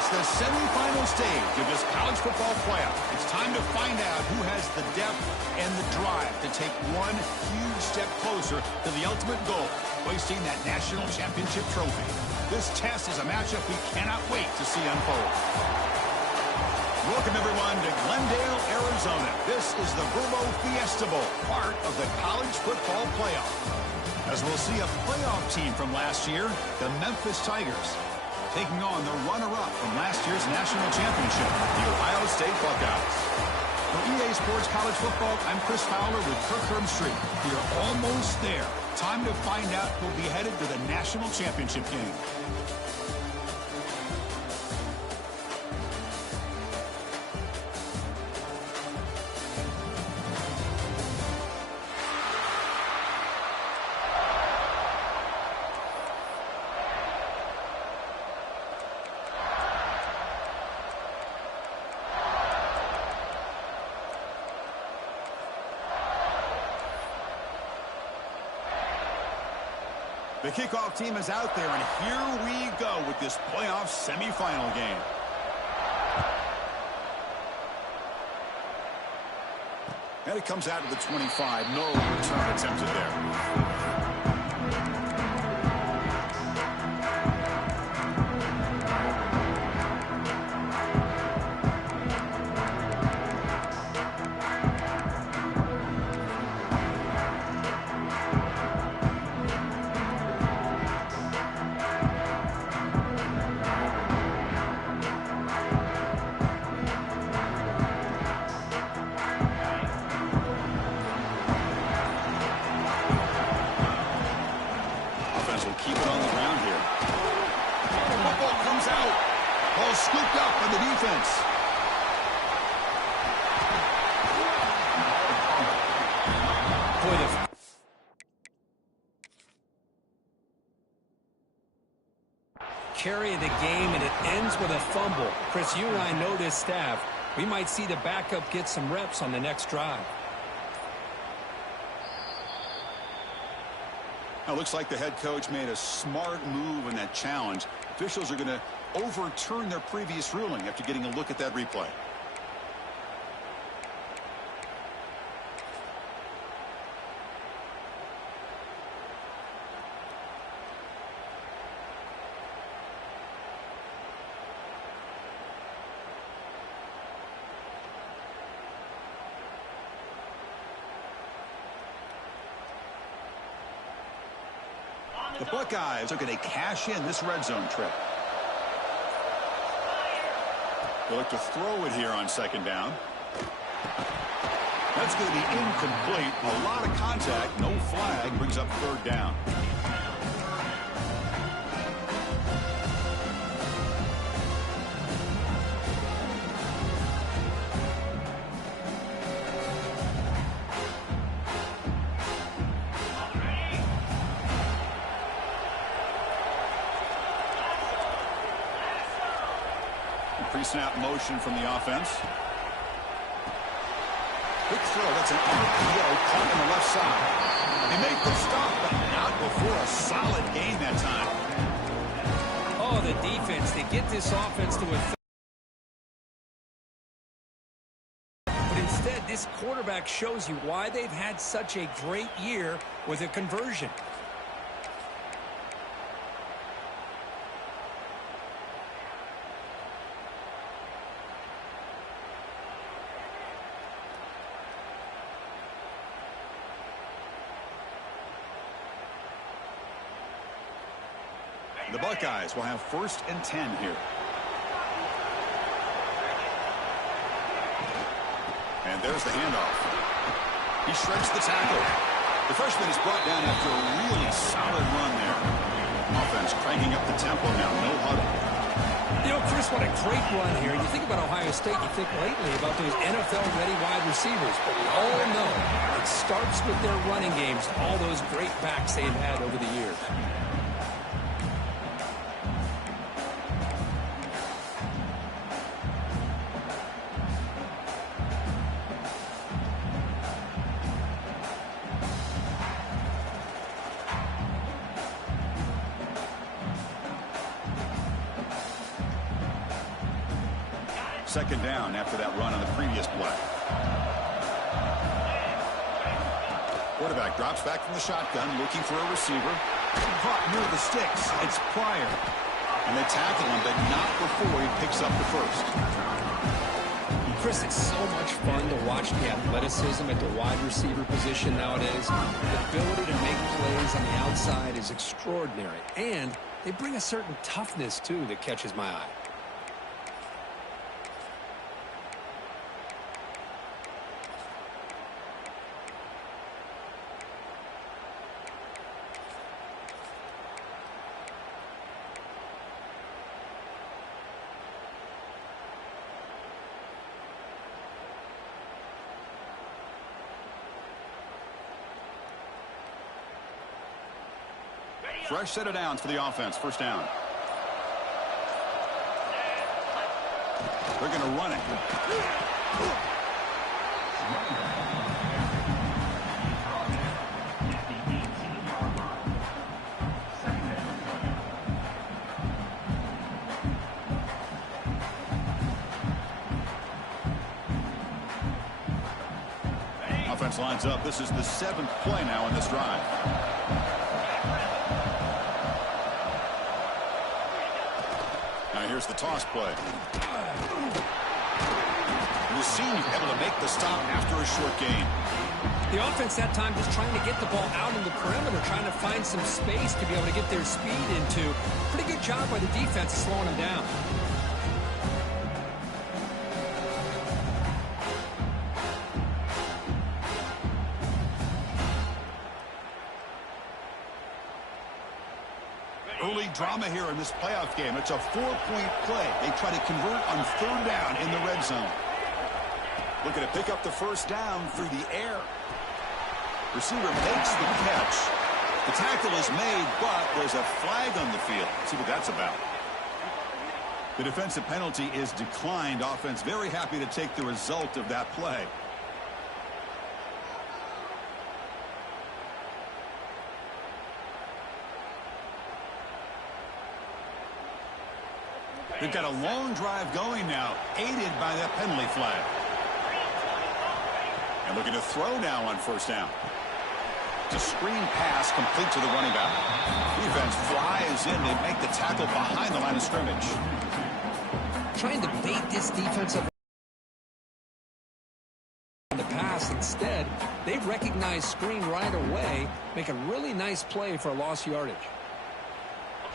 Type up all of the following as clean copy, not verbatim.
reached the semifinal stage of this college football playoff. It's time to find out who has the depth and the drive to take one huge step closer to the ultimate goal, hoisting that national championship trophy. This test is a matchup we cannot wait to see unfold. Welcome, everyone, to Glendale, Arizona. This is the Fiesta Bowl, part of the college football playoff. As we'll see a playoff team from last year, the Memphis Tigers, taking on the runner-up from last year's national championship, the Ohio State Buckeyes. For EA Sports College Football, I'm Chris Fowler with Kirk Herbstreit. We are almost there. Time to find out who'll be headed to the national championship game. The kickoff team is out there, and here we go with this playoff semifinal game. And it comes out to the 25. No return attempted there. Will keep it on the ground here. The ball comes out. Ball scooped up by the defense. Carry of the game, and it ends with a fumble. Chris, you and I know this staff. We might see the backup get some reps on the next drive. Now, looks like the head coach made a smart move in that challenge. Officials are going to overturn their previous ruling after getting a look at that replay. The Buckeyes are going to cash in this red zone trip. They look to throw it here on second down. That's going to be incomplete. A lot of contact. No flag. Brings up third down. Pre-snap motion from the offense. Quick throw. That's an RPO caught on the left side. They make the stop, but not before a solid gain that time. Oh, the defense. They get this offense to a... But instead, this quarterback shows you why they've had such a great year with a conversion. The Buckeyes will have 1st and 10 here. And there's the handoff. He shreds the tackle. The freshman is brought down after a really solid run there. Offense cranking up the tempo now. No huddle. You know, Chris, what a great run here. You think about Ohio State, you think lately about those NFL-ready wide receivers. But we all know it starts with their running games, all those great backs they've had over the years. Second down after that run on the previous play. Quarterback drops back from the shotgun, looking for a receiver. Caught near the sticks. It's Pryor. And they tackle him, but not before he picks up the first. Chris, it's so much fun to watch the athleticism at the wide receiver position nowadays. The ability to make plays on the outside is extraordinary. And they bring a certain toughness, too, that catches my eye. Fresh set of downs for the offense. First down. They're going to run it. Offense lines up. This is the 7th play now in this drive. Here's the toss play. The senior able to make the stop after a short gain. The offense that time just trying to get the ball out in the perimeter, trying to find some space to be able to get their speed into. Pretty good job by the defense slowing them down. Early drama here in this playoff game. It's a 4-point play. They try to convert on 3rd down in the red zone. Looking to pick up the first down through the air. Receiver makes the catch. The tackle is made, but there's a flag on the field. Let's see what that's about. The defensive penalty is declined. Offense very happy to take the result of that play. They've got a long drive going now, aided by that penalty flag. And looking to throw now on first down. It's a screen pass complete to the running back. Defense flies in. They make the tackle behind the line of scrimmage. Trying to bait this defensive on the pass. Instead, they recognize screen right away, make a really nice play for lost yardage.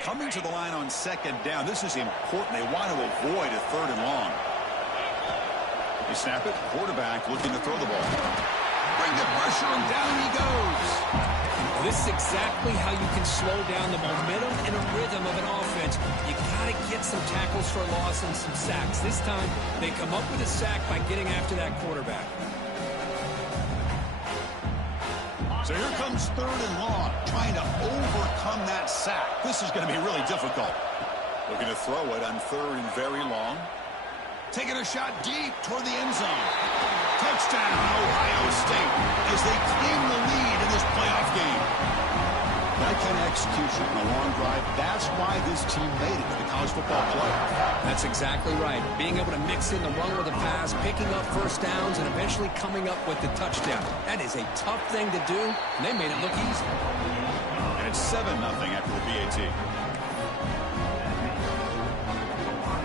Coming to the line on second down. This is important. They want to avoid a 3rd and long. They snap it. Quarterback looking to throw the ball. Bring the pressure, and down he goes. This is exactly how you can slow down the momentum and a rhythm of an offense. You got to get some tackles for loss and some sacks. This time, they come up with a sack by getting after that quarterback. So here comes 3rd and long, trying to overcome that sack. This is going to be really difficult. Looking to throw it on 3rd and very long. Taking a shot deep toward the end zone. Touchdown, Ohio State, as they claim the lead in this playoff game. That kind of execution on a long drive, that's why this team made it to the college football playoff. That's exactly right. Being able to mix in the run with the pass, picking up first downs, and eventually coming up with the touchdown. That is a tough thing to do, and they made it look easy. And it's 7-0 after the PAT.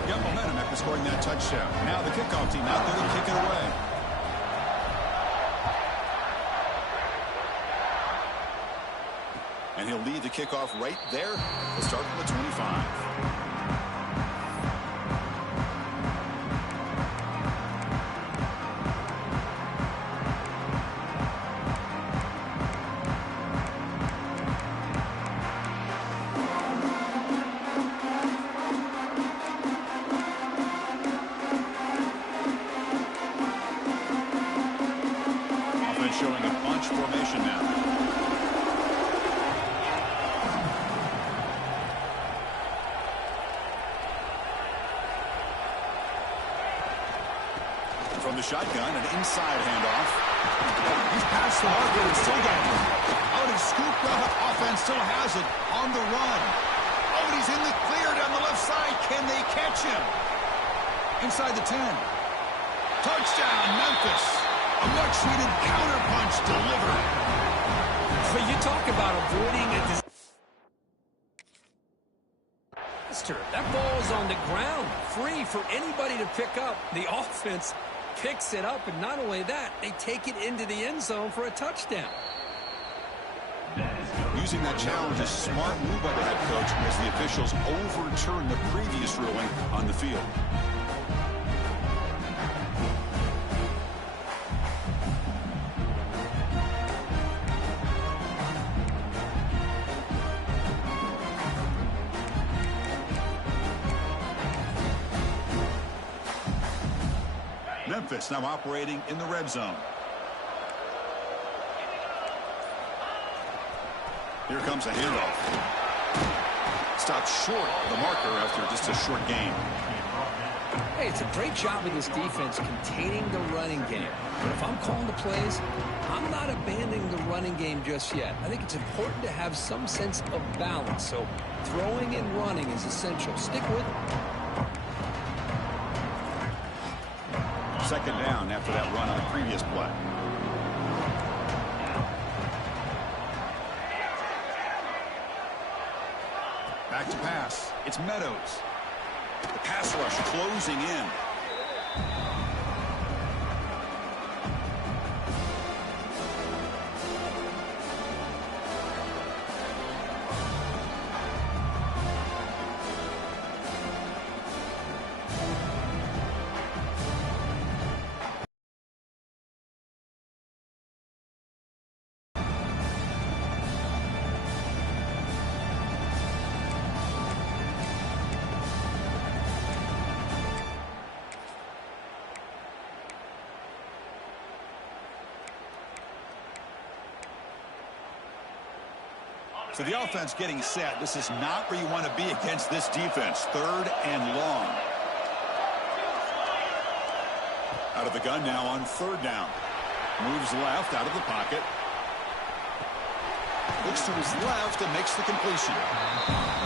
Got momentum after scoring that touchdown. Now the kickoff team out there to kick it away. And he'll lead the kickoff right there. We'll start from the 25. Offense showing a bunch formation now. From the shotgun, an inside handoff. He's past the marker and still got it. Out and scooped up. Offense still has it on the run. Oh, and he's in the clear down the left side. Can they catch him? Inside the 10. Touchdown, Memphis. A much-needed counterpunch delivered. But you talk about avoiding a disaster. That ball's on the ground, free for anybody to pick up. The offense picks it up, and not only that, they take it into the end zone for a touchdown. Using that challenge, a smart move by the head coach as the officials overturn the previous ruling on the field. Memphis now operating in the red zone. Here comes a handoff. Stopped short of the marker after just a short gain. Hey, it's a great job of this defense containing the running game. But if I'm calling the plays, I'm not abandoning the running game just yet. I think it's important to have some sense of balance. So throwing and running is essential. Stick with it. Second down after that run on the previous play. Back to pass. It's Meadows. The pass rush closing in. So the offense getting set. This is not where you want to be against this defense. Third and long. Out of the gun now on third down. Moves left out of the pocket. Looks to his left and makes the completion.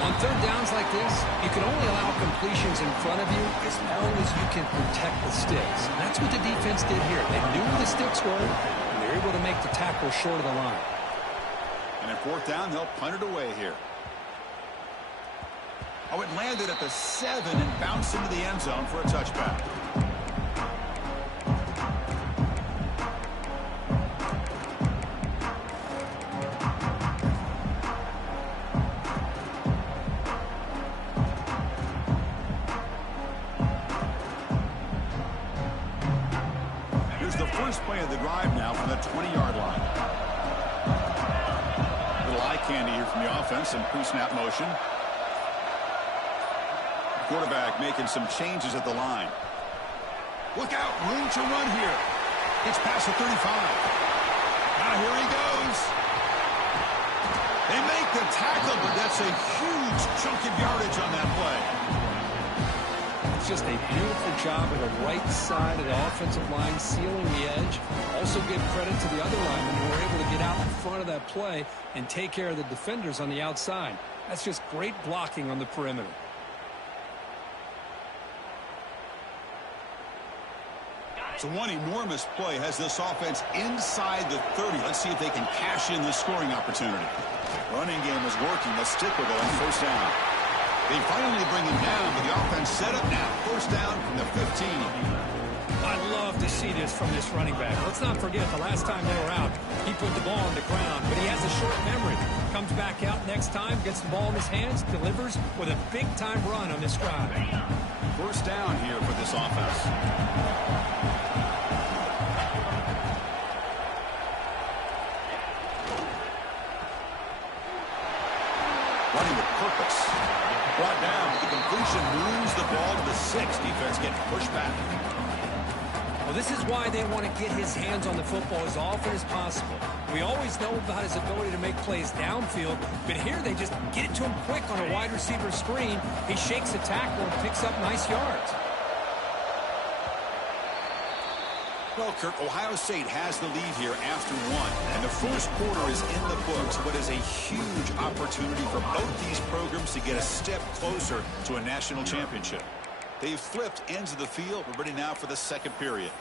On third downs like this, you can only allow completions in front of you as long as you can protect the sticks. And that's what the defense did here. They knew where the sticks were, and they were able to make the tackle short of the line. And at fourth down, they'll punt it away here. Oh, it landed at the 7 and bounced into the end zone for a touchback. Here's the first play of the drive now from the 20-yard line. Eye candy here from the offense and pre-snap motion. Quarterback making some changes at the line. Look out, room to run here. It's past the 35. Now here he goes. They make the tackle, but that's a huge chunk of yardage on that play. It's just a beautiful job of the right side of the offensive line, sealing the edge. Also give credit to the other linemen who were able to get out in front of that play and take care of the defenders on the outside. That's just great blocking on the perimeter. So one enormous play has this offense inside the 30. Let's see if they can cash in this scoring opportunity. Running game is working. Let's stick with it on first down. They finally bring him down, but the offense set up now. First down from the 15. I'd love to see this from this running back. Let's not forget the last time they were out, he put the ball on the ground, but he has a short memory. Comes back out next time, gets the ball in his hands, delivers with a big-time run on this drive. First down here for this offense. Running with purpose. Brought down with the completion, moves the ball to the 6. Defense getting pushed back. Well, this is why they want to get his hands on the football as often as possible. We always know about his ability to make plays downfield, but here they just get it to him quick on a wide receiver screen. He shakes the tackle and picks up nice yards. Well, Kirk, Ohio State has the lead here after one, and the first quarter is in the books, but is a huge opportunity for both these programs to get a step closer to a national championship. They've flipped ends of the field. We're ready now for the second period.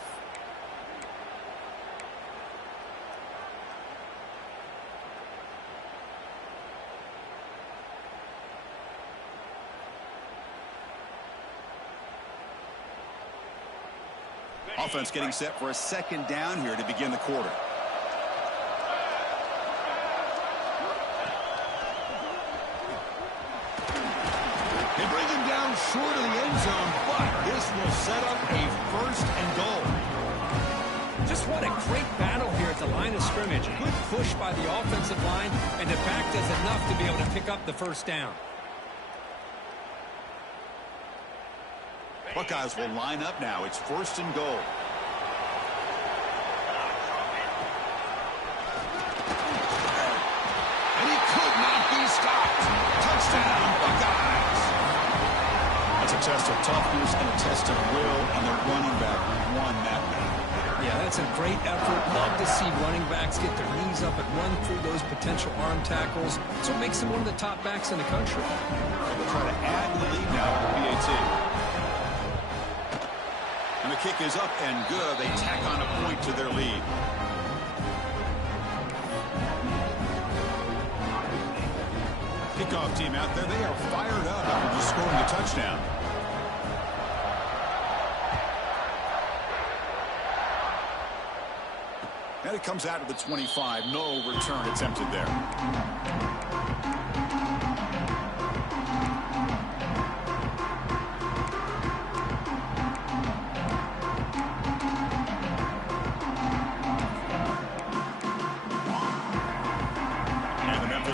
Offense getting set for a second down here to begin the quarter. They bring him down short of the end zone, but this will set up a first and goal. Just what a great battle here at the line of scrimmage. Good push by the offensive line, and the back does enough to be able to pick up the first down. Buckeyes will line up now. It's first and goal. And he could not be stopped. Touchdown, Buckeyes. That's a test of toughness and a test of will, and their running back won that game. Yeah, that's a great effort. Love to see running backs get their knees up and run through those potential arm tackles. That's what makes them one of the top backs in the country. They'll try to add to the lead now with the PAT. And the kick is up and good. They tack on a point to their lead. Kickoff team out there. They are fired up after just scoring a touchdown. And it comes out of the 25. No return attempted there.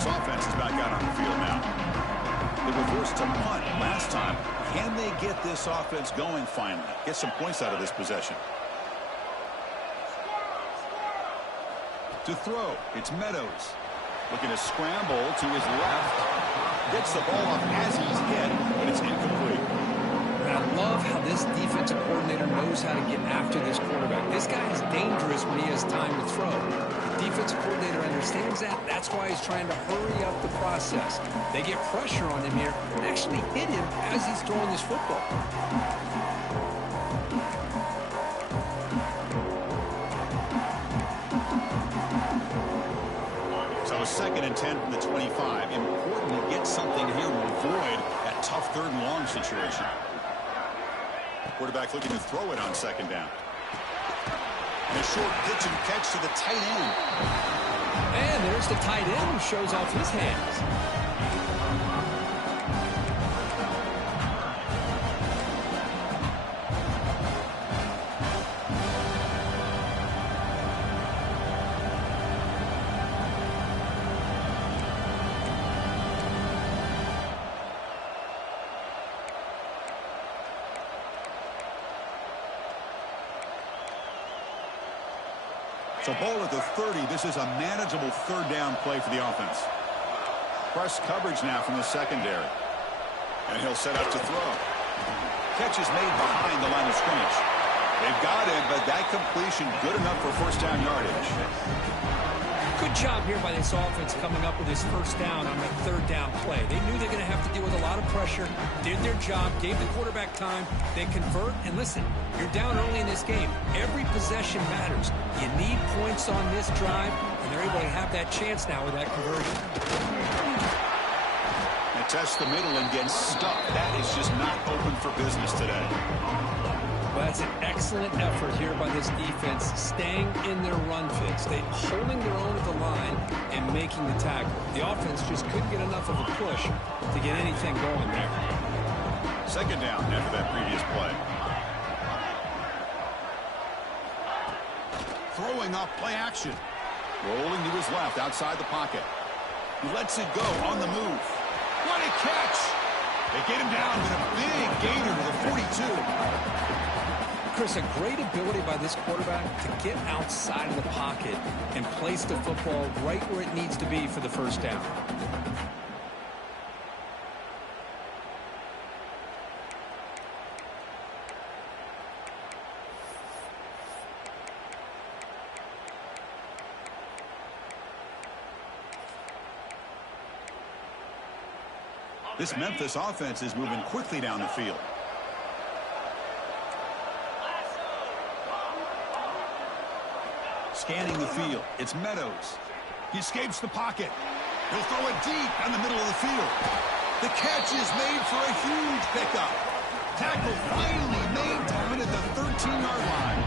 Offense is back out on the field now. They were forced to punt last time. Can they get this offense going finally? Get some points out of this possession. To throw, it's Meadows. Looking to scramble to his left. Gets the ball off as he's hit, but it's incomplete. And I love how this defensive coordinator knows how to get after this quarterback. This guy is dangerous when he has time to throw. The defensive coordinator understands that. That's why he's trying to hurry up the process. They get pressure on him here and actually hit him as he's throwing this football. So 2nd and 10 from the 25. Important to get something here to avoid that tough 3rd and long situation. Quarterback looking to throw it on 2nd down. And a short pitch and catch to the tight end. And there's the tight end who shows off his hands. So ball at the 30. This is a manageable 3rd down play for the offense. Press coverage now from the secondary. And he'll set up to throw. Catch is made behind the line of scrimmage. They've got it, but that completion good enough for 1st down yardage. Good job here by this offense coming up with his 1st down on that 3rd down play. They knew they're going to have to deal with a lot of pressure, did their job, gave the quarterback time, they convert, and listen, you're down early in this game. Every possession matters. You need points on this drive, and they're able to have that chance now with that conversion. They test the middle and get stuck. That is just not open for business today. Well, that's an excellent effort here by this defense, staying in their run fix. They holding their own at the line and making the tackle. The offense just couldn't get enough of a push to get anything going there. 2nd down after that previous play. Throwing off play action. Rolling to his left outside the pocket. He lets it go on the move. What a catch! They get him down with a big gainer to the 42. Chris, a great ability by this quarterback to get outside of the pocket and place the football right where it needs to be for the 1st down. This Memphis offense is moving quickly down the field. Scanning the field. It's Meadows. He escapes the pocket. He'll throw it deep down the middle of the field. The catch is made for a huge pickup. Tackle finally made down at the 13-yard line.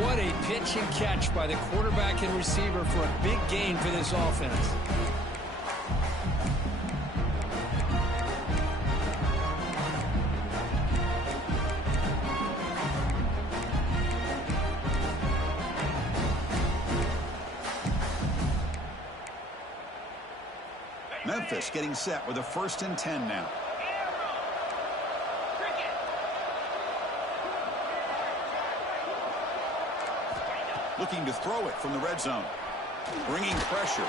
What a pitch and catch by the quarterback and receiver for a big gain for this offense. Memphis getting set with a 1st and 10 now. Looking to throw it from the red zone. Bringing pressure.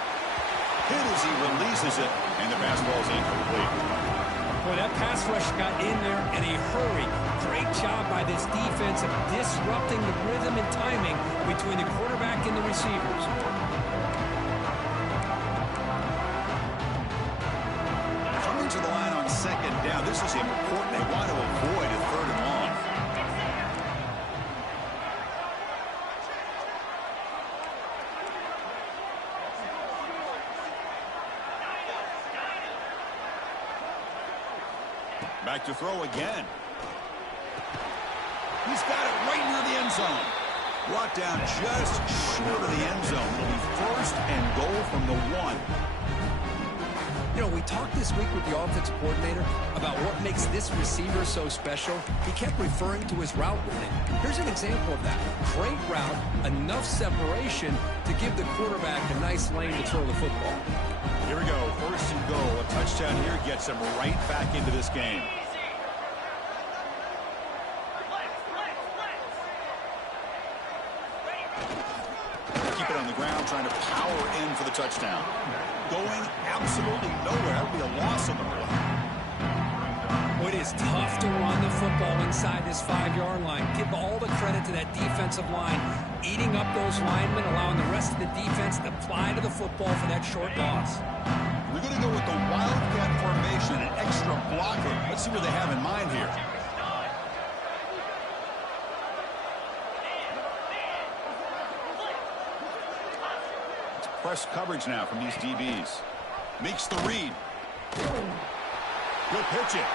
Hit as he releases it, and the pass ball is incomplete. Boy, that pass rush got in there in a hurry. Great job by this defense of disrupting the rhythm and timing between the quarterback and the receivers. Coming to the line on 2nd down. This is important. They want to avoid a 3rd and long. Back to throw again. He's got it right near the end zone. Brought down just short of the end zone. It'll be 1st and goal from the 1. You know, we talked this week with the offensive coordinator about what makes this receiver so special. He kept referring to his route running. Here's an example of that. Great route, enough separation to give the quarterback a nice lane to throw the football. Here we go, 1st and goal. A touchdown here gets him right back into this game. Keep it on the ground, trying to power in for the touchdown. Going absolutely nowhere. That would be a loss on the play. It is tough to run the football inside this 5-yard line. Give all the credit to that defensive line, eating up those linemen, allowing the rest of the defense to fly to the football for that short loss. We're going to go with the wildcat formation, an extra blocker. Let's see what they have in mind here. It's press coverage now from these DBs. Makes the read. He'll pitch it.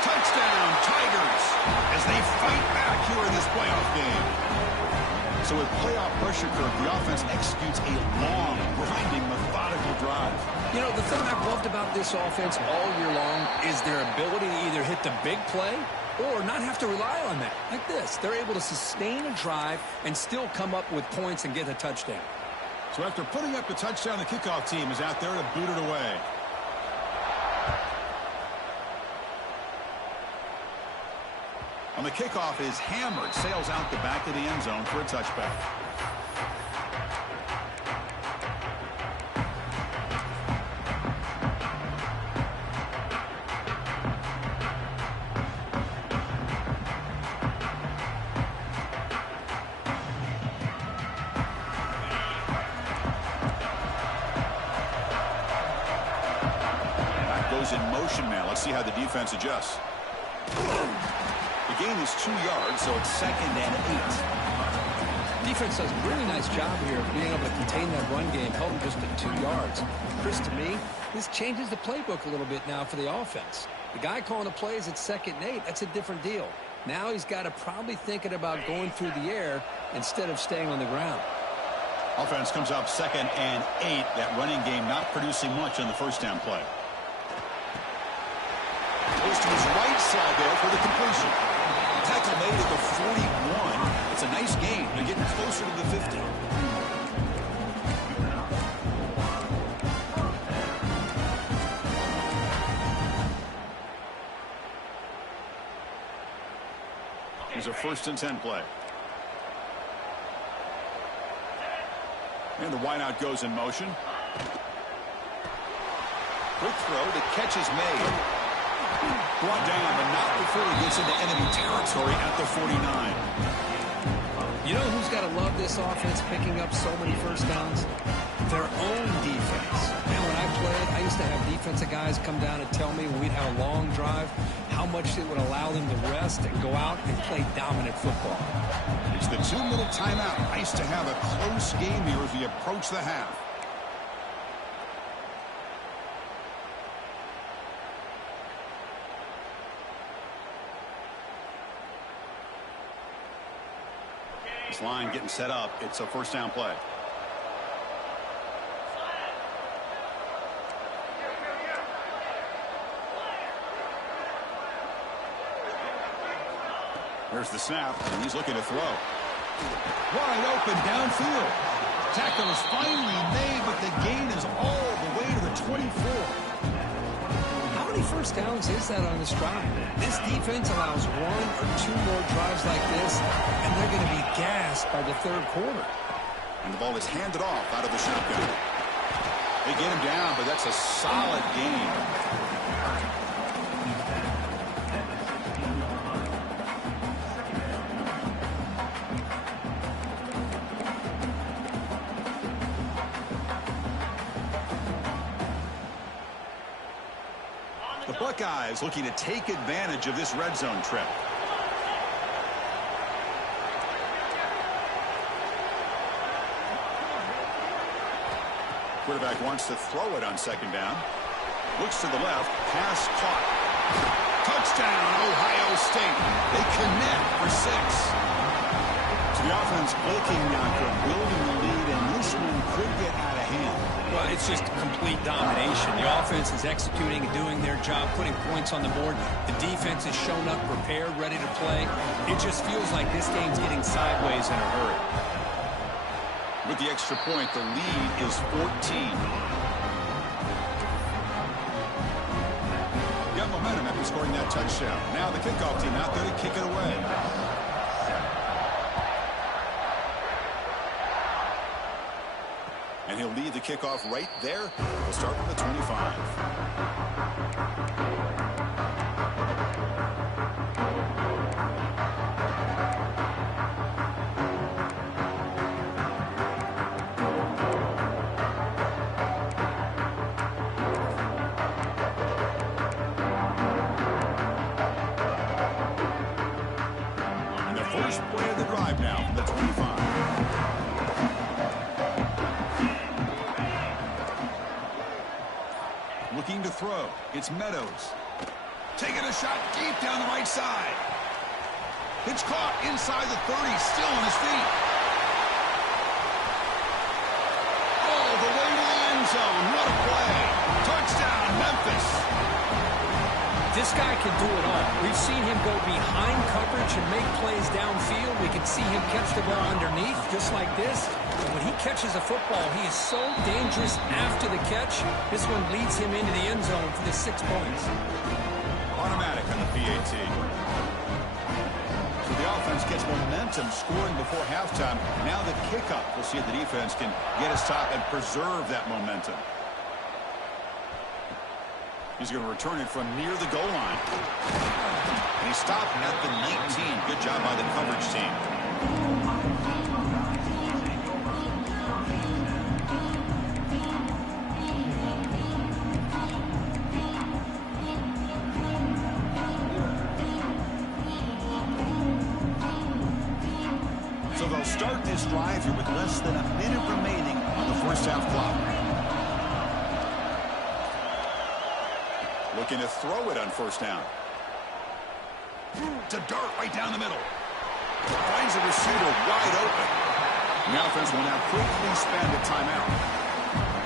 Touchdown, Tigers, as they fight back here in this playoff game. So with playoff pressure curve, the offense executes a long, grinding, methodical drive. You know, the thing I've loved about this offense all year long is their ability to either hit the big play or not have to rely on that. Like this, they're able to sustain a drive and still come up with points and get a touchdown. So after putting up the touchdown, the kickoff team is out there to boot it away. On the kickoff is hammered, sails out the back of the end zone for a touchback. Back goes in motion now. Let's see how the defense adjusts. The gain is 2 yards, so it's 2nd and 8. Defense does a really nice job here of being able to contain that run game, held them just at 2 yards. Chris, to me, this changes the playbook a little bit now for the offense. The guy calling the plays at 2nd and 8, that's a different deal. Now he's got to probably thinking about going through the air instead of staying on the ground. Offense comes up 2nd and 8. That running game not producing much on the first down play. Goes to his right side there for the completion. Tackle made at the 41. It's a nice gain. They're getting closer to the 50. Here's a 1st and 10 play. And the wideout goes in motion. Quick throw. The catch is made. Brought down, but not before he gets into enemy territory at the 49. You know who's got to love this offense picking up so many first downs? Their own defense. Man, when I played, I used to have defensive guys come down and tell me when we'd have a long drive how how much it would allow them to rest and go out and play dominant football. It's the 2-minute timeout. Nice to have a close game here as we approach the half. This line getting set up. It's a first down play. There's the snap, and he's looking to throw. Wide open downfield. Tackle is finally made, but the gain is all the way to the 24. How many first downs is that on this drive? This defense allows 1 or 2 more drives like this, and they're going to be gassed by the third quarter. And the ball is handed off out of the shotgun. They get him down, but that's a solid gain. The Buckeyes looking to take advantage of this red zone trip. Quarterback wants to throw it on second down. Looks to the left. Pass caught. Touchdown, Ohio State. They connect for 6. So the offense clicking now, building the lead, and this one could get out of hand. Well, it's just complete domination. The offense is executing and doing their job, putting points on the board. The defense has shown up, prepared, ready to play. It just feels like this game's getting sideways in a hurry. With the extra point, the lead is 14. Got momentum after scoring that touchdown. Now the kickoff team out there to kick it away. And he'll lead the kickoff right there. We'll start from the 25. And the first play of the drive now from the 25. Looking to throw. It's Meadows. Taking a shot deep down the right side. It's caught inside the 30, still on his feet. All the way to the end zone. What a play. Touchdown, Memphis. This guy can do it all. We've seen him go behind coverage and make plays downfield. We can see him catch the ball underneath just like this. And when he catches a football, he is so dangerous after the catch. This one leads him into the end zone for the 6 points. Automatic on the PAT. So the offense gets momentum scoring before halftime. Now the kickoff. We'll see if the defense can get a stop and preserve that momentum. He's going to return it from near the goal line. And he stopped at the 19. Good job by the coverage team. So they'll start this drive here with less than a minute remaining on the first half clock. Looking to throw it on first down. To dart right down the middle. Finds a receiver wide open. The offense will now quickly spend a timeout.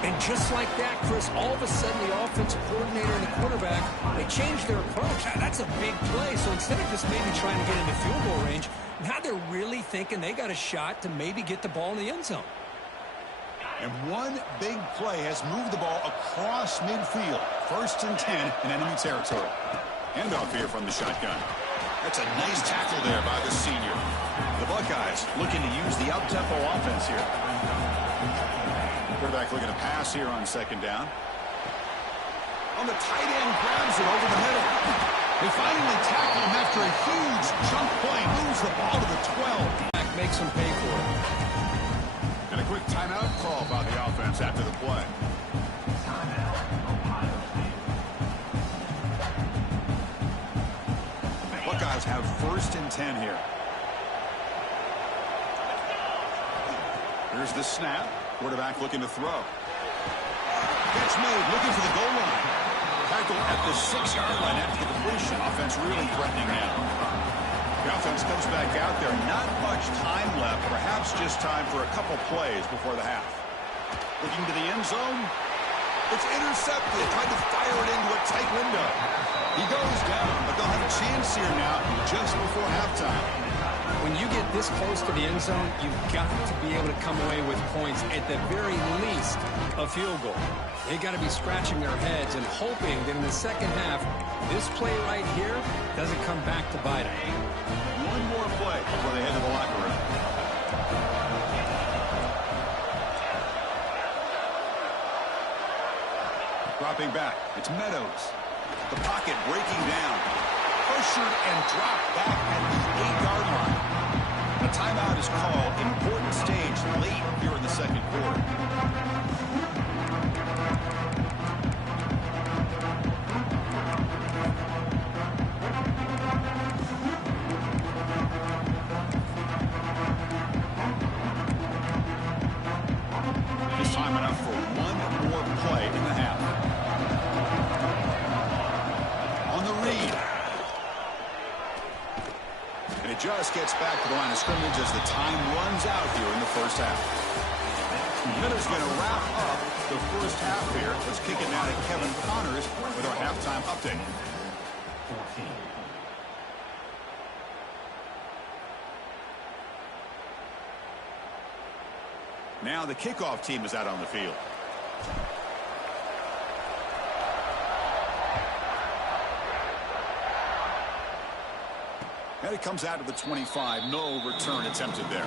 And just like that, Chris, all of a sudden the offensive coordinator and the quarterback, they changed their approach. That's a big play. So instead of just maybe trying to get into field goal range, now they're really thinking they got a shot to maybe get the ball in the end zone. And one big play has moved the ball across midfield. 1st and 10 in enemy territory. Handoff here from the shotgun. That's a nice tackle there by the senior. The Buckeyes looking to use the up-tempo offense here. Quarterback looking to pass here on second down. On the tight end, grabs it over the middle. They finally tackle him after a huge chunk play. Moves the ball to the 12. Makes him pay for it. And a quick timeout call by the offense after the play. Buckeyes have 1st and 10 here. Here's the snap. Quarterback looking to throw. Catch made, looking for the goal line. Tackle at the 6-yard line after the completion. Offense really threatening now. The offense comes back out there. Not much time left. Perhaps just time for a couple plays before the half. Looking to the end zone. It's intercepted. Tried to fire it into a tight window. He goes down, but they'll have a chance here now just before halftime. When you get this close to the end zone, you've got to be able to come away with points, at the very least, a field goal. They got to be scratching their heads and hoping that in the second half, this play right here doesn't come back to bite them. One more play before they head to the locker room. Dropping back, it's Meadows. The pocket breaking down. Pressured and dropped back at the 8-yard line. A timeout is called. Important stage late here in the second quarter. Just time enough for one more play in the half. On the read. And it just gets back to the line of scrimmage as the time runs out here in the first half. Miller's going to wrap up the first half here. Let's kick it now to Kevin Connors with our halftime update. Now the kickoff team is out on the field. And it comes out to the 25. No return attempted there.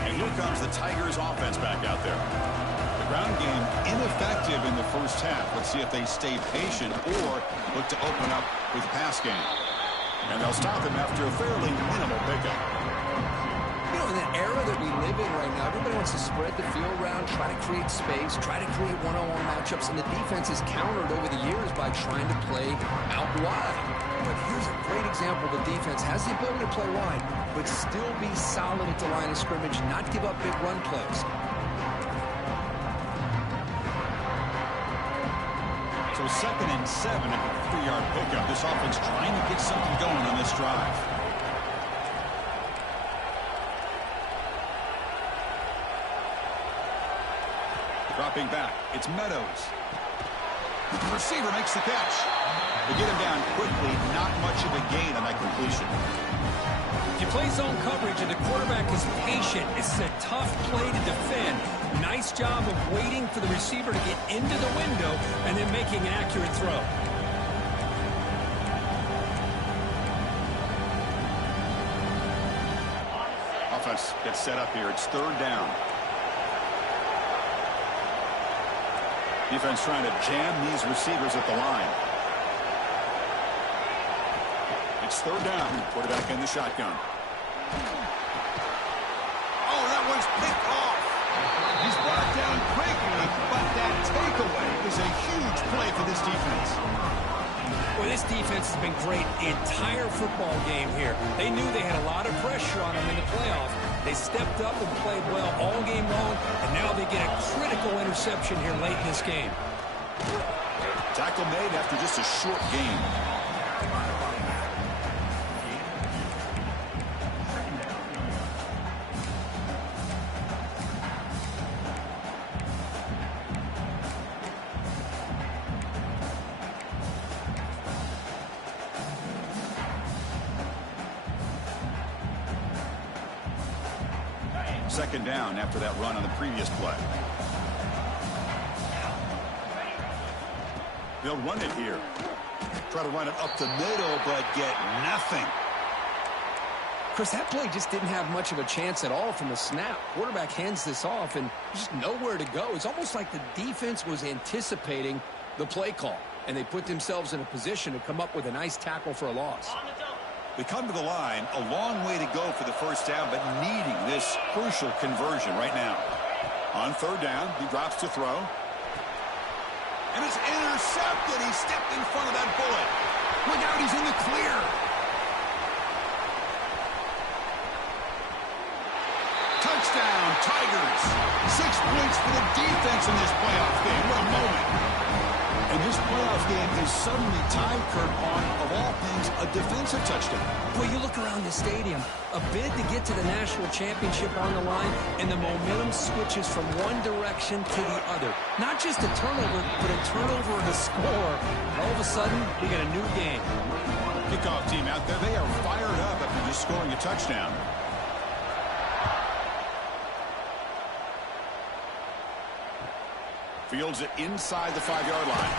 And here comes the Tigers offense back out there. The ground game ineffective in the first half. Let's see if they stay patient or look to open up with the pass game. And they'll stop him after a fairly minimal pickup. You know, in that era that we live in right now, everybody wants to spread the field around, try to create space, try to create one-on-one matchups, and the defense has countered over the years by trying to play out wide. But here's a great example. The defense has the ability to play wide, but still be solid at the line of scrimmage, not give up big run plays. So 2nd and 7 at the 3-yard pickup. This offense trying to get something going on this drive. Dropping back, it's Meadows. The receiver makes the catch. They get him down quickly, not much of a gain on that completion. You play zone coverage and the quarterback is patient. It's a tough play to defend. Nice job of waiting for the receiver to get into the window and then making an accurate throw. Offense gets set up here. It's 3rd down. Defense trying to jam these receivers at the line. It's 3rd down. Quarterback in the shotgun. Oh, that one's picked off. He's brought down quickly, but that takeaway is a huge play for this defense. Well, this defense has been great the entire football game here. They knew they had a lot of pressure on them in the playoff. They stepped up and played well all game long, and now they get a critical interception here late in this game. Tackle made after just a short game. Second down after that run on the previous play. They'll run it here. Try to run it up the middle, but get nothing. Chris, that play just didn't have much of a chance at all from the snap. Quarterback hands this off and just nowhere to go. It's almost like the defense was anticipating the play call. and they put themselves in a position to come up with a nice tackle for a loss. We come to the line, a long way to go for the first down, but needing this crucial conversion right now. On third down, he drops to throw. And it's intercepted. He stepped in front of that bullet. Look out, he's in the clear. Touchdown, Tigers. 6 points for the defense in this playoff game. What a moment. And this playoff game is suddenly tied, Kurt, on, of all things, a defensive touchdown. Well, you look around the stadium, a bid to get to the national championship on the line, and the momentum switches from one direction to the other. Not just a turnover, but a turnover and a score. And all of a sudden, we get a new game. Kickoff team out there, they are fired up after just scoring a touchdown. Fields it inside the 5-yard line.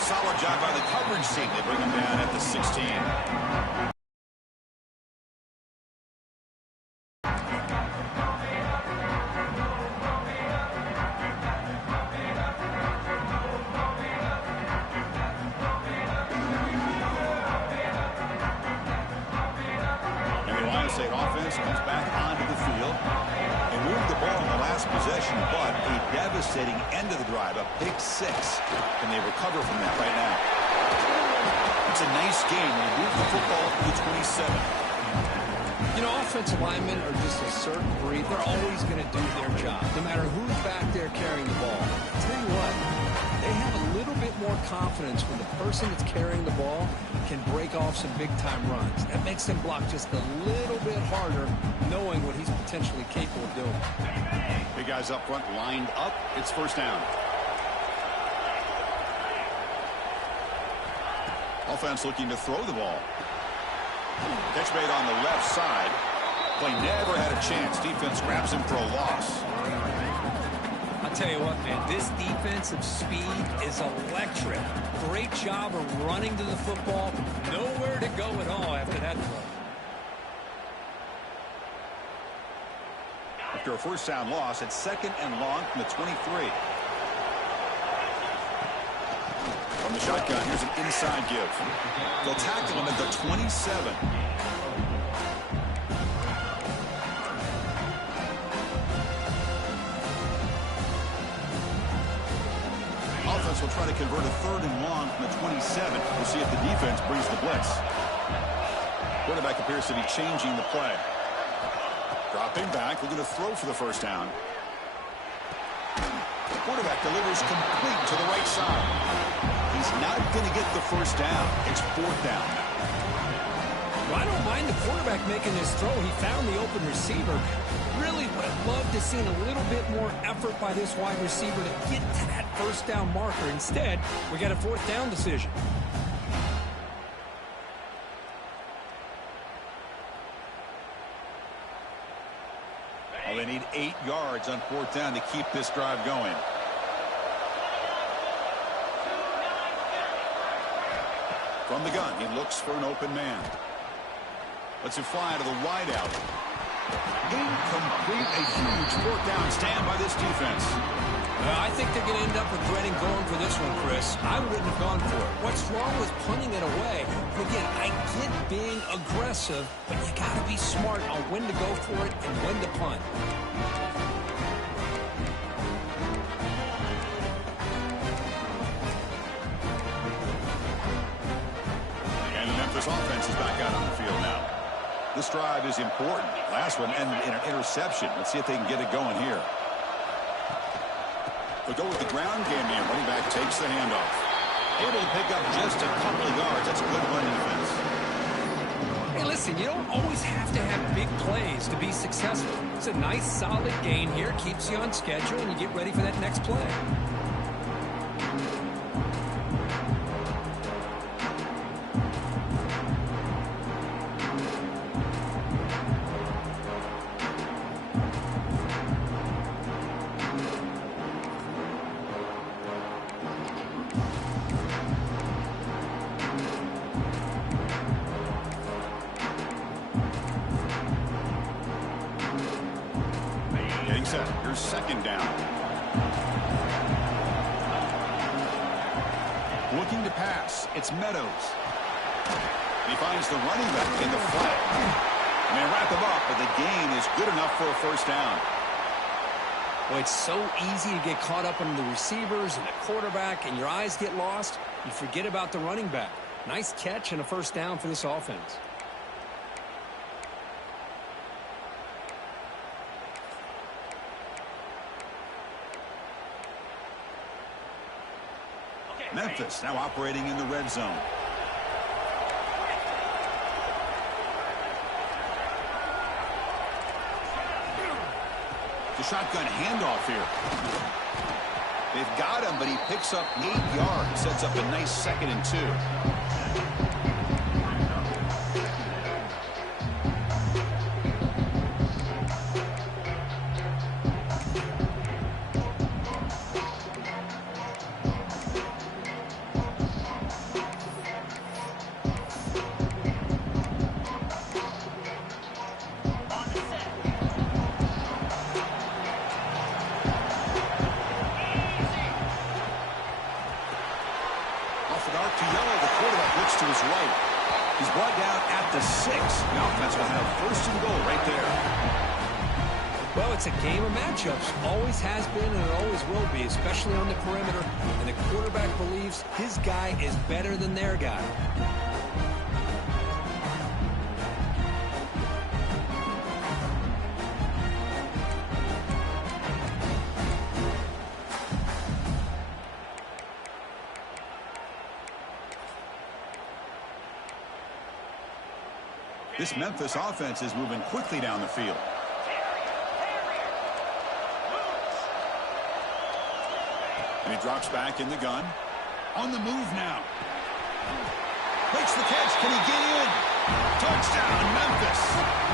Solid job by the coverage team. They bring him down at the 16. And the Ohio State offense comes back onto the field. They moved the ball in the last possession, but a devastating end of the drive, a pick 6. And they recover from that right now. It's a nice game. They move the football to the 27. You know, offensive linemen are just a certain breed. They're always going to do their job, no matter who's back there carrying the ball. I'll tell you what, they have a little bit more confidence when the person that's carrying the ball can break off some big-time runs. That makes them block just a little bit harder, knowing what he's potentially capable of doing. Big guys up front lined up. It's first down. Offense looking to throw the ball. Catch made on the left side. Play never had a chance. Defense grabs him for a loss. I'll tell you what, man, this defensive speed is electric. Great job of running to the football. Nowhere to go at all after that throw. After a first down loss, it's 2nd and long from the 23. From the shotgun, here's an inside give. They'll tackle him at the 27. Offense will try to convert a 3rd and long from the 27. We'll see if the defense brings the blitz. Quarterback appears to be changing the play. Dropping back, looking to throw for the first down. The quarterback delivers complete to the right side. He's not going to get the first down. It's 4th down. Well, I don't mind the quarterback making this throw. He found the open receiver. Really would have loved to see a little bit more effort by this wide receiver to get to that first down marker. Instead, we got a 4th down decision. Well, they need 8 yards on 4th down to keep this drive going. From the gun, he looks for an open man. Lets it fly to the wideout. Incomplete, a huge 4th down stand by this defense. I think they're going to end up regretting going for this one, Chris. I wouldn't have gone for it. What's wrong with punting it away? Again, I get being aggressive, but you got to be smart on when to go for it and when to punt. And the Memphis offense is back out on the field now. This drive is important. Last one ended in an interception. Let's see if they can get it going here. They'll go with the ground game here. Running back takes the handoff. Able to pick up just a couple of yards. That's a good run defense. Hey, listen, you don't always have to have big plays to be successful. It's a nice, solid gain here. Keeps you on schedule, and you get ready for that next play. Here's 2nd down. Looking to pass. It's Meadows. He finds the running back in the flat. And they wrap him up, but the gain is good enough for a first down. Well, it's so easy to get caught up on the receivers and the quarterback, and your eyes get lost. You forget about the running back. Nice catch and a first down for this offense. Memphis now operating in the red zone. The shotgun handoff here. They've got him, but he picks up 8 yards. Sets up a nice 2nd and 2. To his right. He's brought down at the 6. The offense will have 1st and goal right there. Well, it's a game of matchups. Always has been and it always will be, especially on the perimeter. And the quarterback believes his guy is better than their guy. This Memphis offense is moving quickly down the field. And he drops back in the gun. On the move now. Makes the catch. Can he get in? Touchdown, Memphis.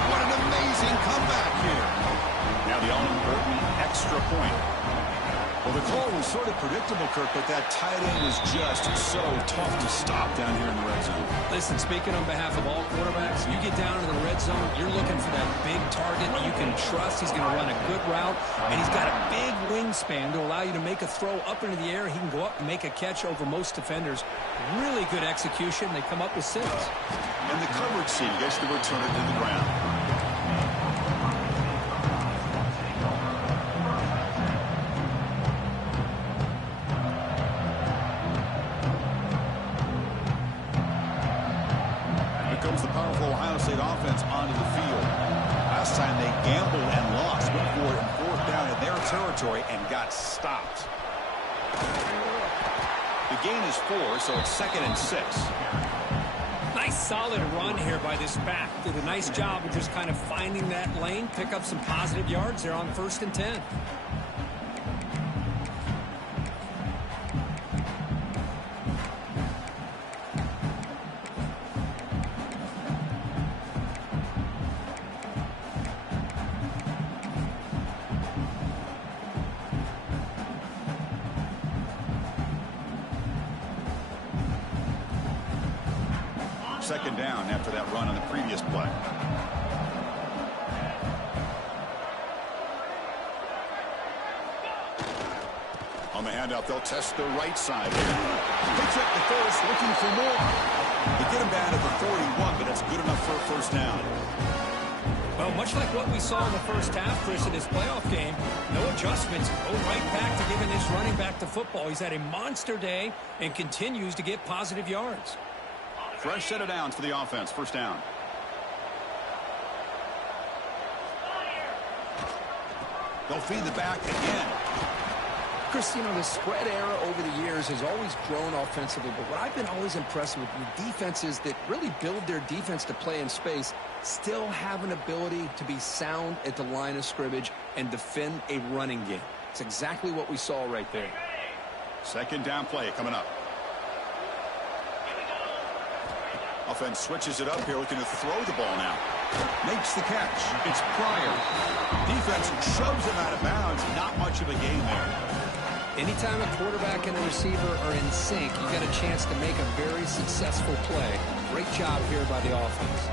What an amazing comeback here. Now the all-important extra point. Well, the call was sort of predictable, Kirk, but that tight end was just so tough to stop down here in the red zone. Listen, speaking on behalf of all quarterbacks, you get down to the red zone, you're looking for that big target that you can trust. He's going to run a good route, and he's got a big wingspan to allow you to make a throw up into the air. He can go up and make a catch over most defenders. Really good execution. They come up with 6. And the coverage C gets the returner to the ground. Comes the powerful Ohio State offense onto the field. Last time they gambled and lost. Went for it in 4th down in their territory and got stopped. The gain is 4, so it's 2nd and 6. Nice solid run here by this back. Did a nice job of just kind of finding that lane, pick up some positive yards there on 1st and 10. Second down after that run on the previous play. On the handoff, they'll test the right side. Picks up the first, looking for more. They get him down at the 41, but that's good enough for a first down. Well, much like what we saw in the first half, Chris, in this playoff game, no adjustments. Go right back to giving this running back the football. He's had a monster day and continues to get positive yards. Fresh set of downs for the offense. First down. They'll feed the back again. Chris, you know, the spread era over the years has always grown offensively, but what I've been always impressed with defenses that really build their defense to play in space still have an ability to be sound at the line of scrimmage and defend a running game. It's exactly what we saw right there. Second down play coming up. Offense switches it up here, looking to throw the ball now. Makes the catch. It's Pryor. Defense shoves him out of bounds. Not much of a gain there. Anytime a quarterback and a receiver are in sync, you got a chance to make a very successful play. Great job here by the offense.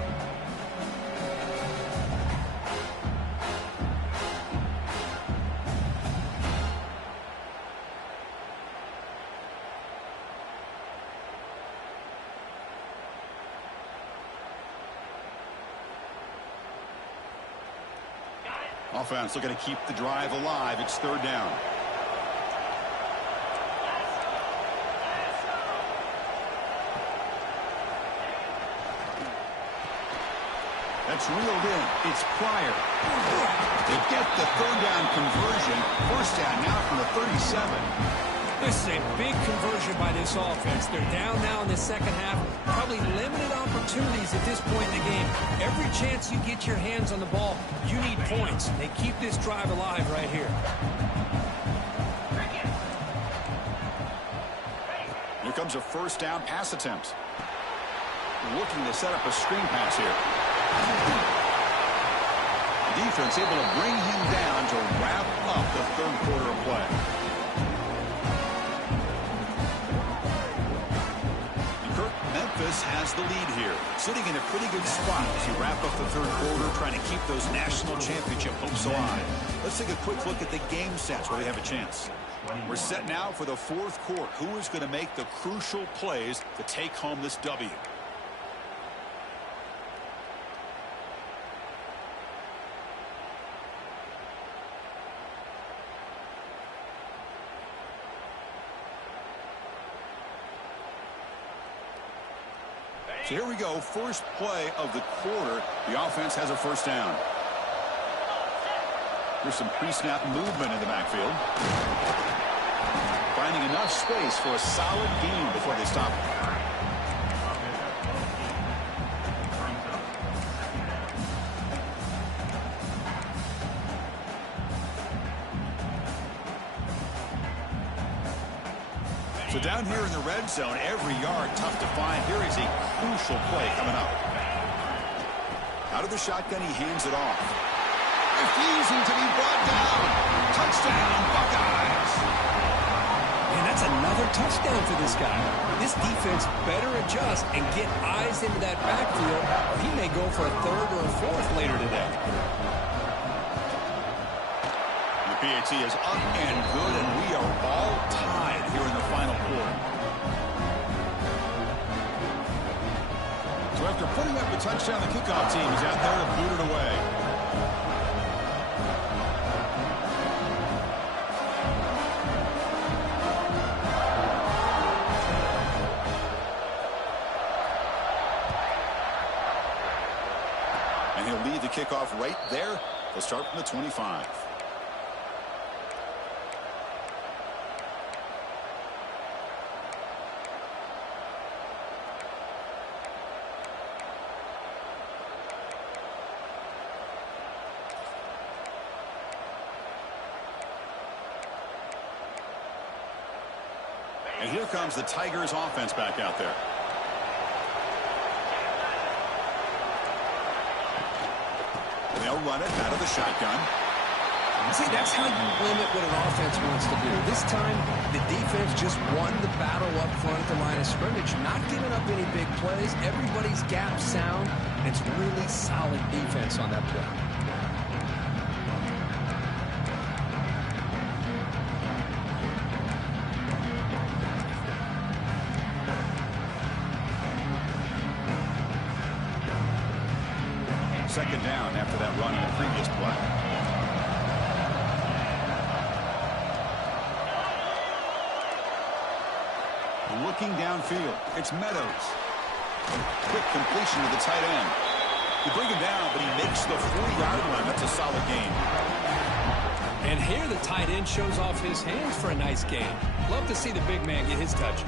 Offense looking to keep the drive alive. It's third down. That's reeled in. It's Pryor. They get the third down conversion. First down now from the 37. This is a big conversion by this offense. They're down now in the second half. Probably limited opportunities at this point in the game. Every chance you get your hands on the ball, you need points. They keep this drive alive right here. Here comes a first down pass attempt. Looking to set up a screen pass here. The defense able to bring him down to wrap up the third quarter of play. Memphis has the lead here, sitting in a pretty good spot as you wrap up the third quarter, trying to keep those national championship hopes alive. Let's take a quick look at the game sets where we have a chance. We're set now for the fourth quarter. Who is going to make the crucial plays to take home this W? So here we go, first play of the quarter. The offense has a first down. There's some pre-snap movement in the backfield. Finding enough space for a solid gain before they stop. So down here in the red zone, every yard tough to find. Here is a crucial play coming up. Out of the shotgun, he hands it off. Refusing to be brought down. Touchdown, Buckeyes. And that's another touchdown for this guy. This defense better adjust and get eyes into that backfield, or he may go for a third or a fourth later today. The PAT is up and good, and we are all tied here in the final quarter. So after putting up a touchdown, the kickoff team is out there to boot it away. And he'll lead the kickoff right there. They'll start from the 25. And here comes the Tigers offense back out there. And they'll run it out of the shotgun. See, that's how you limit what an offense wants to do. This time, the defense just won the battle up front at the line of scrimmage, not giving up any big plays. Everybody's gap sound. It's really solid defense on that play. Second down after that run in the previous play. Looking downfield, it's Meadows. Quick completion to the tight end. You bring him down, but he makes the 40-yard run. That's a solid gain. And here the tight end shows off his hands for a nice gain. Love to see the big man get his touches.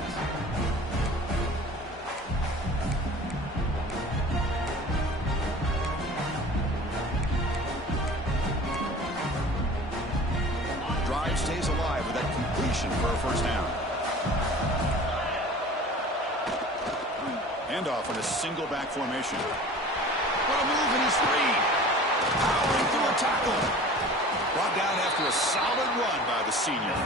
Drive stays alive with that completion for a first down. Handoff on a single back formation. What a move, and he's free. Powering through a tackle. Brought down after a solid run by the senior.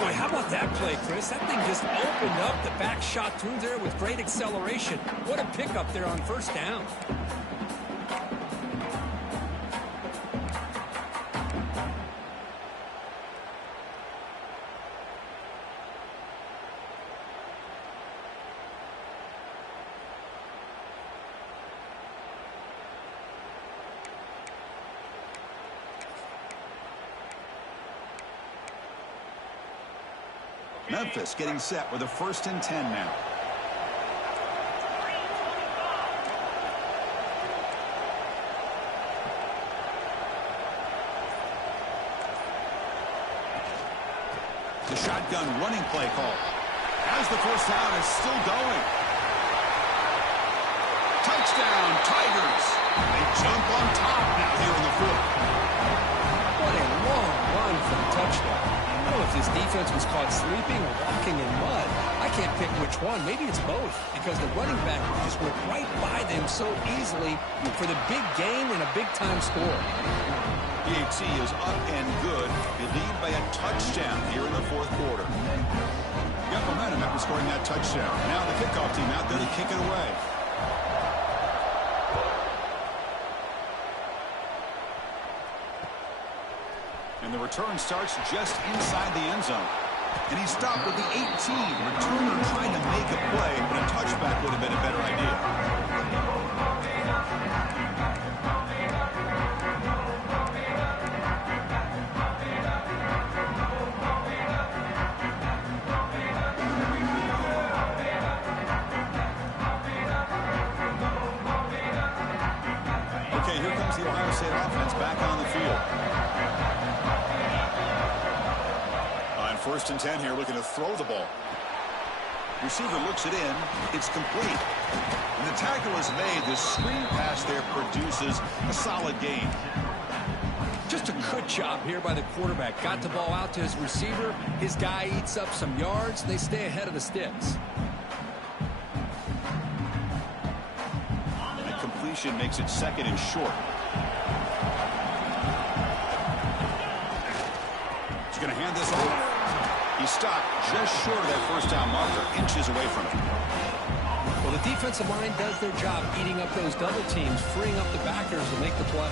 Boy, how about that play, Chris? That thing just opened up the back shot through there with great acceleration. What a pickup there on first down. Memphis getting set with a 1st and 10 now. The shotgun running play call. As the first down is still going. Touchdown, Tigers. They jump on top now here in the 4th. What a long run for the touchdown. I don't know if this defense was caught sleeping or walking in mud. I can't pick which one. Maybe it's both, because the running back just went right by them so easily for the big gain and a big-time score. PAT is up and good. They lead by a touchdown here in the 4th quarter. Got momentum after scoring that touchdown. Now the kickoff team out there to kick it away. And the return starts just inside the end zone. And he stopped with the 18. Returner trying to make a play, but a touchback would have been a better idea. Okay, here comes the Ohio State offense back on the field. On 1st and 10 here, looking to throw the ball. Receiver looks it in. It's complete. And the tackle is made. The screen pass there produces a solid gain. Just a good job here by the quarterback. Got the ball out to his receiver. His guy eats up some yards. They stay ahead of the sticks. The completion makes it 2nd and short. He's going to hand this off. He stopped just short of that first down marker, inches away from it. Well, the defensive line does their job eating up those double teams, freeing up the backers to make the play.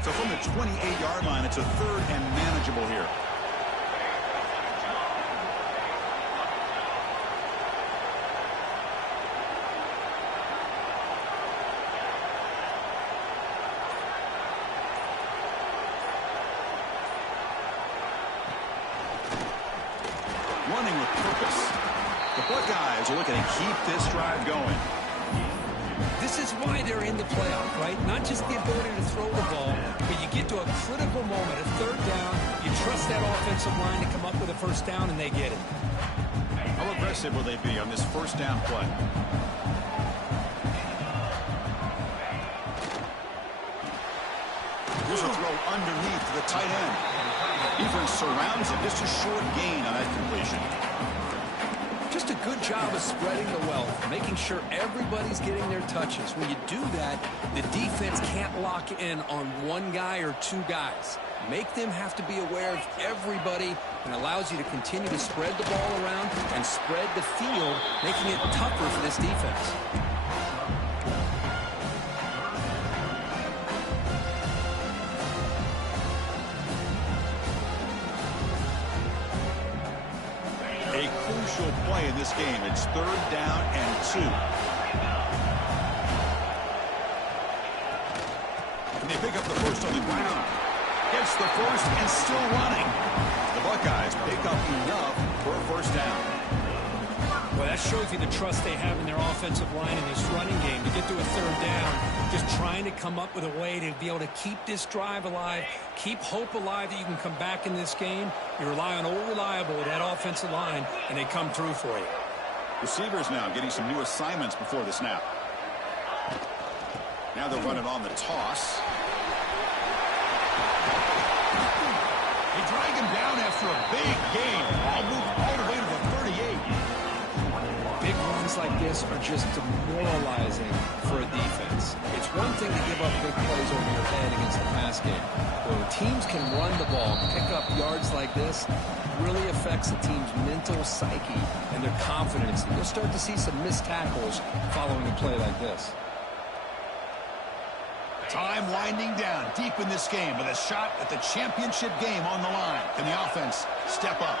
So from the 28-yard line, it's a 3rd and manageable here. Running with purpose. The Buckeyes are looking to keep this drive going. This is why they're in the playoff, right? Not just the ability to throw the ball, but you get to a critical moment, a 3rd down. You trust that offensive line to come up with a 1st down, and they get it. How aggressive will they be on this 1st down play? Here's a throw underneath to the tight end. Defense surrounds him. Just a short gain on that completion. Just a good job of spreading the wealth, making sure everybody's getting their touches. When you do that, the defense can't lock in on one guy or 2 guys. Make them have to be aware of everybody, and allows you to continue to spread the ball around and spread the field, making it tougher for this defense. Play in this game. It's 3rd down and 2. And they pick up the first on the ground. Gets the first and still running. The Buckeyes pick up enough for a 1st down. Well, that shows you the trust they have in their offensive line in this running game to get to a 3rd down. Just trying to come up with a way to be able to keep this drive alive, keep hope alive that you can come back in this game. You rely on Old Reliable with that offensive line, and they come through for you. Receivers now getting some new assignments before the snap. Now they're running on the toss. They drag him down after a big gain. Ball moved all the way to the 38. Big runs like this are just demoralizing for a defense. It's one thing to give up big plays over your head against the pass game. But when teams can run the ball, pick up yards like this, really affects the team's mental psyche and their confidence. And you'll start to see some missed tackles following a play like this. Time winding down deep in this game with a shot at the championship game on the line. Can the offense step up?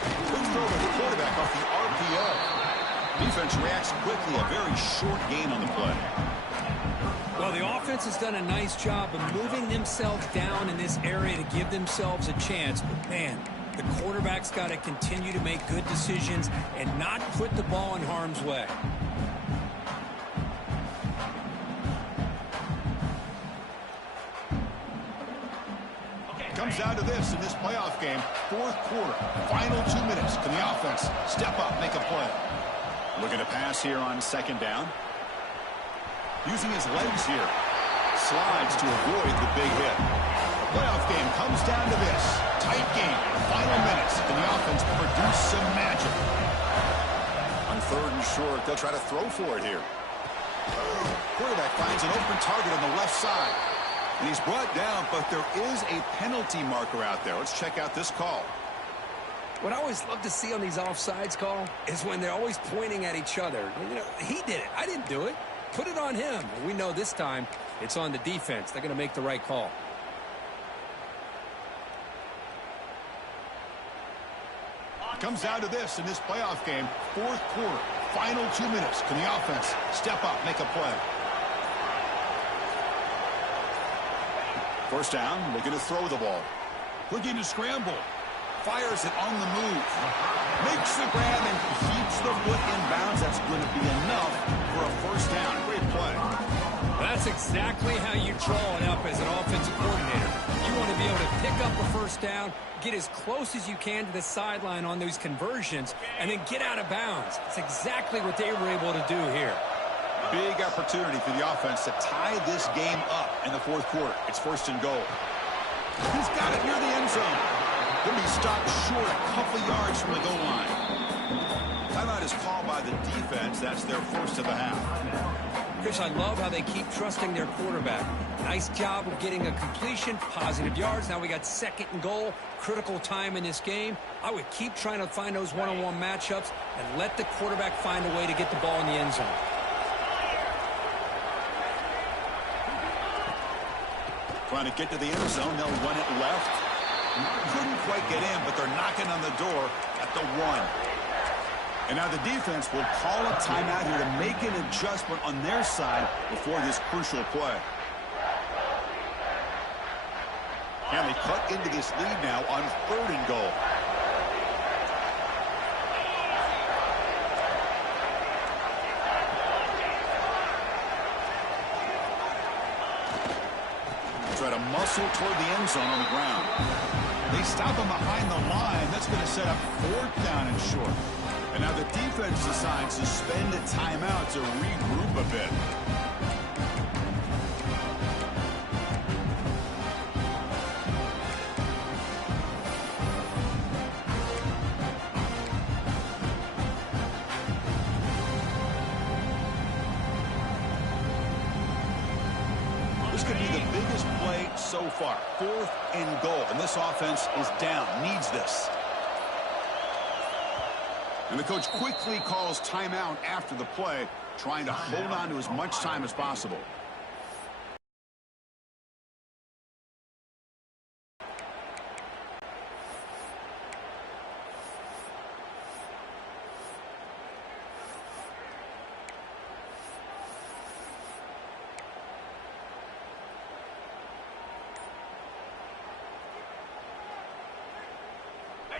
Good throw with the quarterback off the RPO. Defense reacts quickly. A very short gain on the play. Well, the offense has done a nice job of moving themselves down in this area to give themselves a chance. But, man, the quarterback's got to continue to make good decisions and not put the ball in harm's way. Comes down to this in this playoff game. Fourth quarter, final 2 minutes. Can the offense step up, make a play? Looking to pass here on second down. Using his legs here. Slides to avoid the big hit. The playoff game comes down to this. Tight game, final minutes. Can the offense produce some magic? On third and short, they'll try to throw for it here. Quarterback finds an open target on the left side. And he's brought down, but there is a penalty marker out there. Let's check out this call. What I always love to see on these offsides call is when they're always pointing at each other. You know, he did it. I didn't do it. Put it on him. And we know this time it's on the defense. They're going to make the right call. Comes down to this in this playoff game. Fourth quarter, final 2 minutes. Can the offense step up, make a play? First down, looking to throw the ball. Looking to scramble. Fires it on the move. Makes the grab and keeps the foot in bounds. That's going to be enough for a first down. Great play. That's exactly how you draw it up as an offensive coordinator. You want to be able to pick up a first down, get as close as you can to the sideline on those conversions, and then get out of bounds. It's exactly what they were able to do here. Big opportunity for the offense to tie this game up in the fourth quarter. It's first and goal. He's got it near the end zone. Going to be stopped short a couple yards from the goal line. Timeout is called by the defense. That's their first of the half. Chris, I love how they keep trusting their quarterback. Nice job of getting a completion, positive yards. Now we got second and goal, critical time in this game. I would keep trying to find those one-on-one matchups and let the quarterback find a way to get the ball in the end zone. Trying to get to the end zone. They'll run it left. Couldn't quite get in, but they're knocking on the door at the 1. And now the defense will call a timeout here to make an adjustment on their side before this crucial play. And they cut into this lead now on third and goal. Try to muscle toward the end zone on the ground. They stop him behind the line. That's going to set up fourth down and short. And now the defense decides to spend a timeout to regroup a bit. This could be the biggest play so far. Fourth and goal. And this offense is down. Needs this. And the coach quickly calls timeout after the play, trying to hold on to as much time as possible.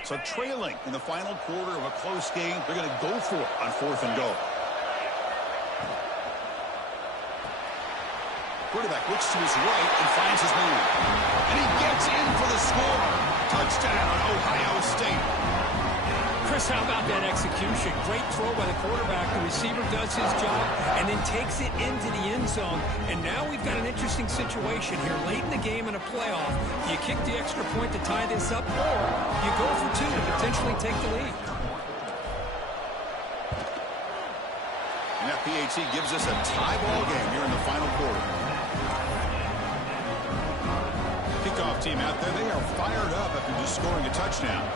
So trailing in the final quarter of a close game, they're going to go for it on fourth and goal. Quarterback looks to his right and finds his man. And he gets in for the score. Touchdown, Ohio State. Chris, how about that execution? Great throw by the quarterback. The receiver does his job and then takes it into the end zone. And now we've got an interesting situation here. Late in the game in a playoff, do you kick the extra point to tie this up, or you go for two to potentially take the lead? And that PAT gives us a tie ball game here in the final quarter. Kickoff team out there, they are fired up after just scoring a touchdown.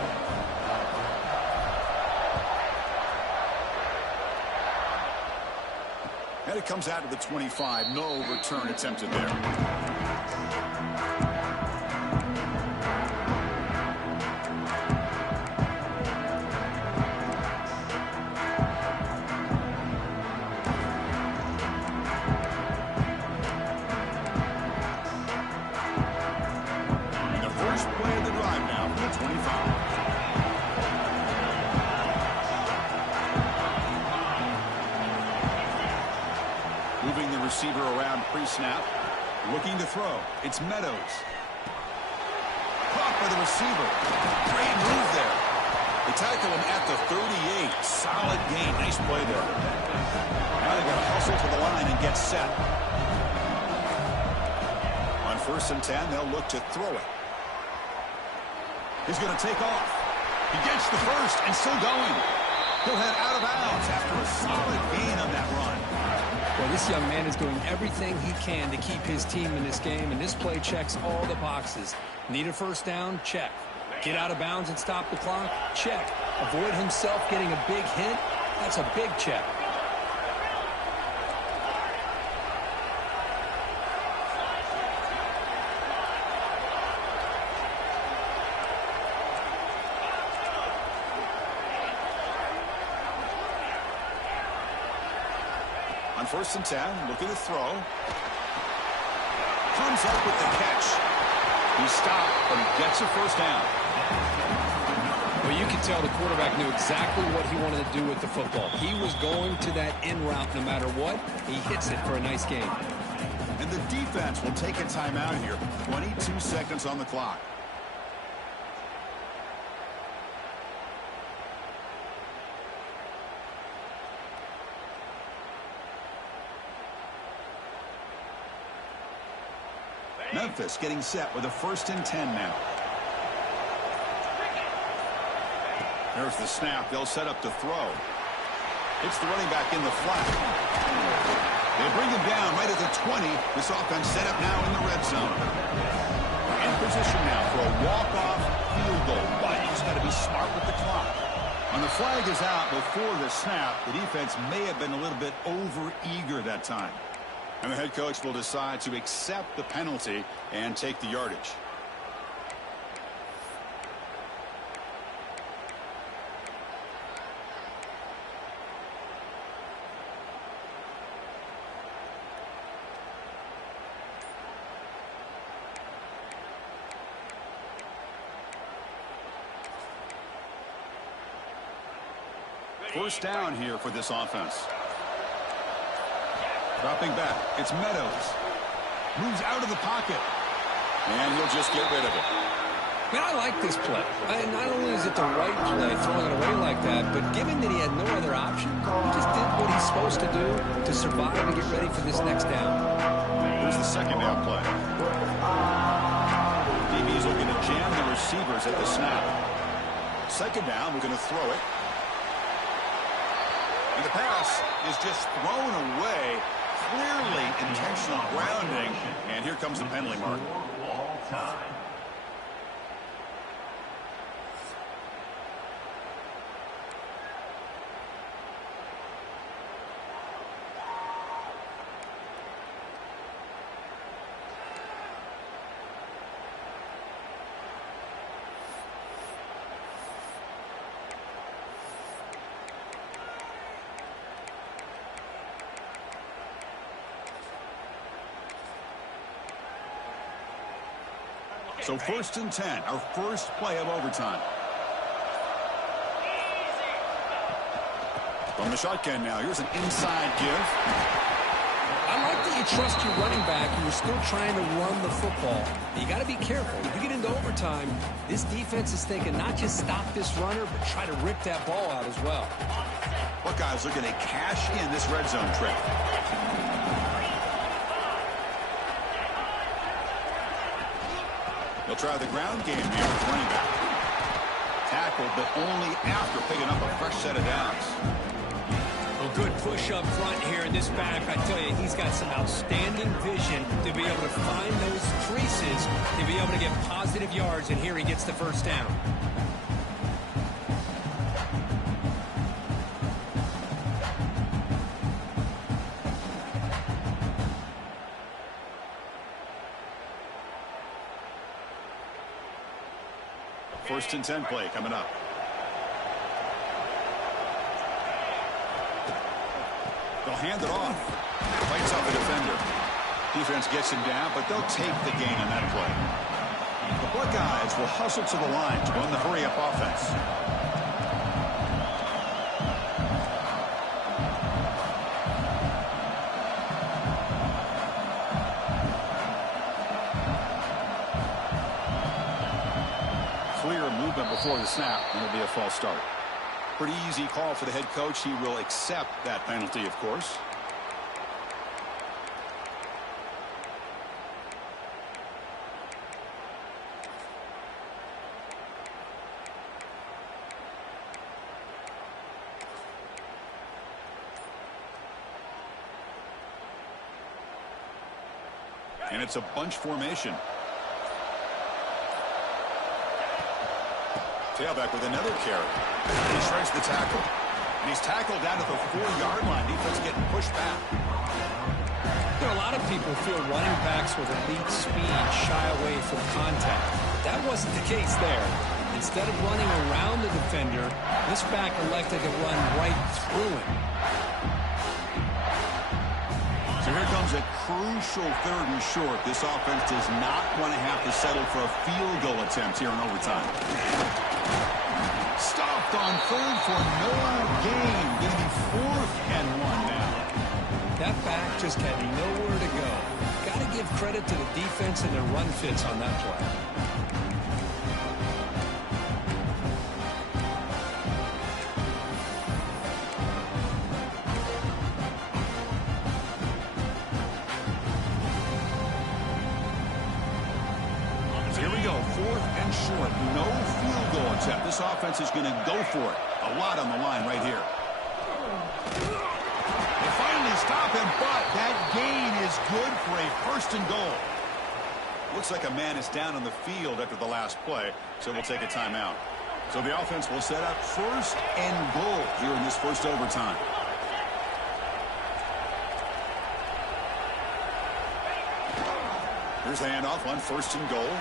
And it comes out to the 25. No return attempted there. first play of the drive now from the 25. Moving the receiver around pre-snap. Looking to throw. It's Meadows. Caught by the receiver. Great move there. They tackle him at the 38. Solid gain. Nice play there. Now they've got to hustle to the line and get set. On 1st and 10, they'll look to throw it. He's going to take off. He gets the first and still going. He'll head out of bounds after a solid gain on that run. Well, this young man is doing everything he can to keep his team in this game, and this play checks all the boxes. Need a first down? Check. Get out of bounds and stop the clock? Check. Avoid himself getting a big hit? That's a big check. On 1st and 10, looking to throw. Comes up with the catch. He stopped, but he gets a first down. Well, you can tell the quarterback knew exactly what he wanted to do with the football. He was going to that in route no matter what. He hits it for a nice gain. And the defense will take a timeout here. 22 seconds on the clock. Memphis getting set with a 1st and 10 now. There's the snap. They'll set up to throw. It's the running back in the flat. They bring him down right at the 20. This offense set up now in the red zone. In position now for a walk-off field goal, but he's got to be smart with the clock. When the flag is out before the snap, the defense may have been a little bit over-eager that time. And the head coach will decide to accept the penalty and take the yardage. First down here for this offense. Dropping back, it's Meadows. Moves out of the pocket. And he'll just get rid of it. Man, I like this play. Not only is it the right play, throwing it away like that, but given that he had no other option, he just did what he's supposed to do to survive and get ready for this next down. Here's the second down play. DB's looking to jam the receivers at the snap. Second down, we're going to throw it. And the pass is just thrown away. Clearly intentional grounding. And here comes the penalty mark. So 1st and 10, our first play of overtime. From the shotgun now, here's an inside give. I like that you trust your running back and you're still trying to run the football. You got to be careful. If you get into overtime, this defense is thinking not just stop this runner, but try to rip that ball out as well. Buckeyes looking to cash in this red zone trip. They'll try the ground game here with running back. Tackled, but only after picking up a fresh set of downs. A good push up front here in this back. I tell you, he's got some outstanding vision to be able to find those creases, to be able to get positive yards, and here he gets the first down. First and 10 play coming up. They'll hand it off. Fights off the defender. Defense gets him down, but they'll take the gain on that play. The Buckeyes will hustle to the line to run the hurry-up offense. Clear movement before the snap, and it'll be a false start. Pretty easy call for the head coach. He will accept that penalty, of course. And it's a bunch formation. Tailback with another carry. He shreds the tackle. And he's tackled down at the 4-yard line. Defense getting pushed back. You know, a lot of people feel running backs with elite speed shy away from contact. That wasn't the case there. Instead of running around the defender, this back elected to run right through him. So here comes a crucial 3rd and short. This offense does not want to have to settle for a field goal attempt here in overtime. Stopped on 3rd for no gain. Going to be 4th and 1 now. That back just had nowhere to go. Got to give credit to the defense and their run fits on that play. Here we go, 4th and short. No field goal attempt. This offense is going to go for it. A lot on the line right here. They finally stop him, but that gain is good for a 1st and goal. Looks like a man is down on the field after the last play, so we'll take a timeout. So the offense will set up 1st and goal here in this first overtime. Here's the handoff on 1st and goal.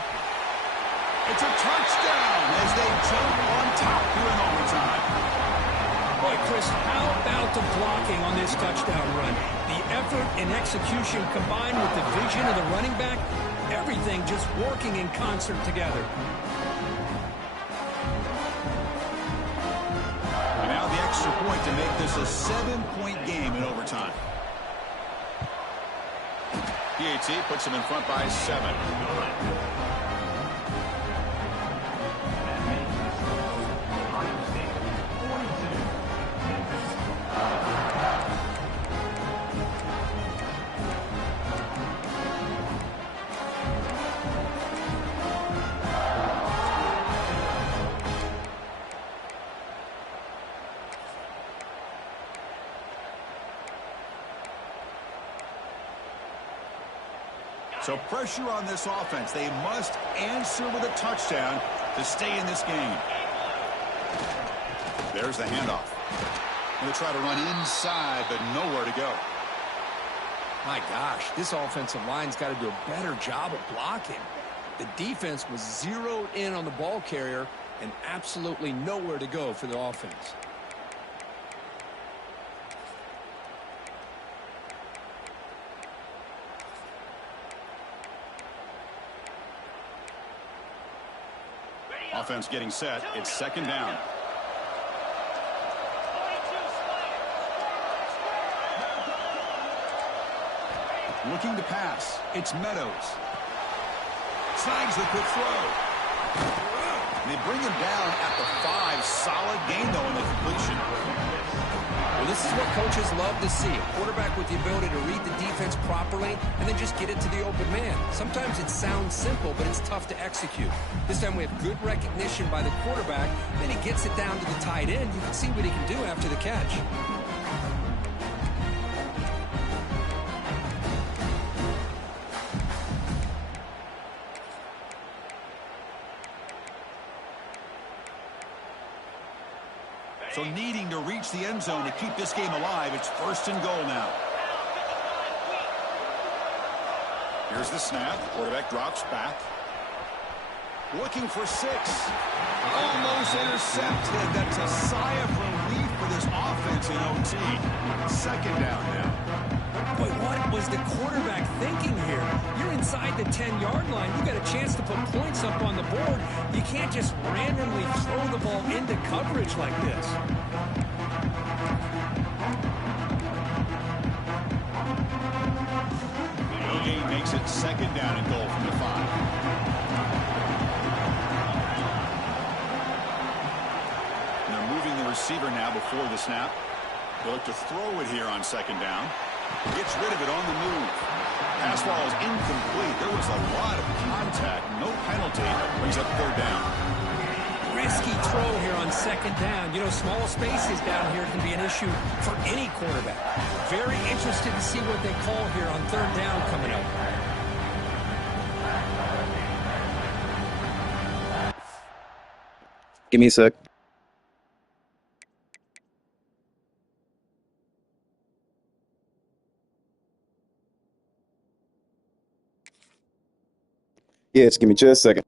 It's a touchdown as they jump on top here in overtime. Boy, Chris, how about the blocking on this touchdown run? The effort and execution combined with the vision of the running back, everything just working in concert together. And now the extra point to make this a 7-point game in overtime. PAT puts them in front by 7. So pressure on this offense. They must answer with a touchdown to stay in this game. There's the handoff. And they try to run inside, but nowhere to go. My gosh, this offensive line's got to do a better job of blocking. The defense was zeroed in on the ball carrier and absolutely nowhere to go for the offense. Offense getting set. It's 2nd down. Looking to pass. It's Meadows. Snags the quick throw. They bring him down at the 5. Solid gain, though, in the completion. Well, this is what coaches love to see. A quarterback with the ability to read the defense properly and then just get it to the open man. Sometimes it sounds simple, but it's tough to execute. This time we have good recognition by the quarterback. Then he gets it down to the tight end. You can see what he can do after the catch. So needing to reach the end zone to keep this game alive. It's 1st and goal now. Here's the snap. Quarterback drops back. Looking for 6. Almost intercepted. That's a sigh of relief for this offense in OT. 2nd down now. But what was the quarterback thinking here? You're inside the 10-yard line. You got a chance to put points up on the board. You can't just randomly throw the ball into coverage like this. The makes it second down and goal from the 5. And they're moving the receiver now before the snap. They'll look to throw it here on second down. Gets rid of it on the move. Pass ball is incomplete. There was a lot of contact. No penalty. Brings up third down. Risky throw here on second down. You know, small spaces down here can be an issue for any quarterback. Very interested to see what they call here on third down coming up. Give me a sec. Yeah, just give me just a second.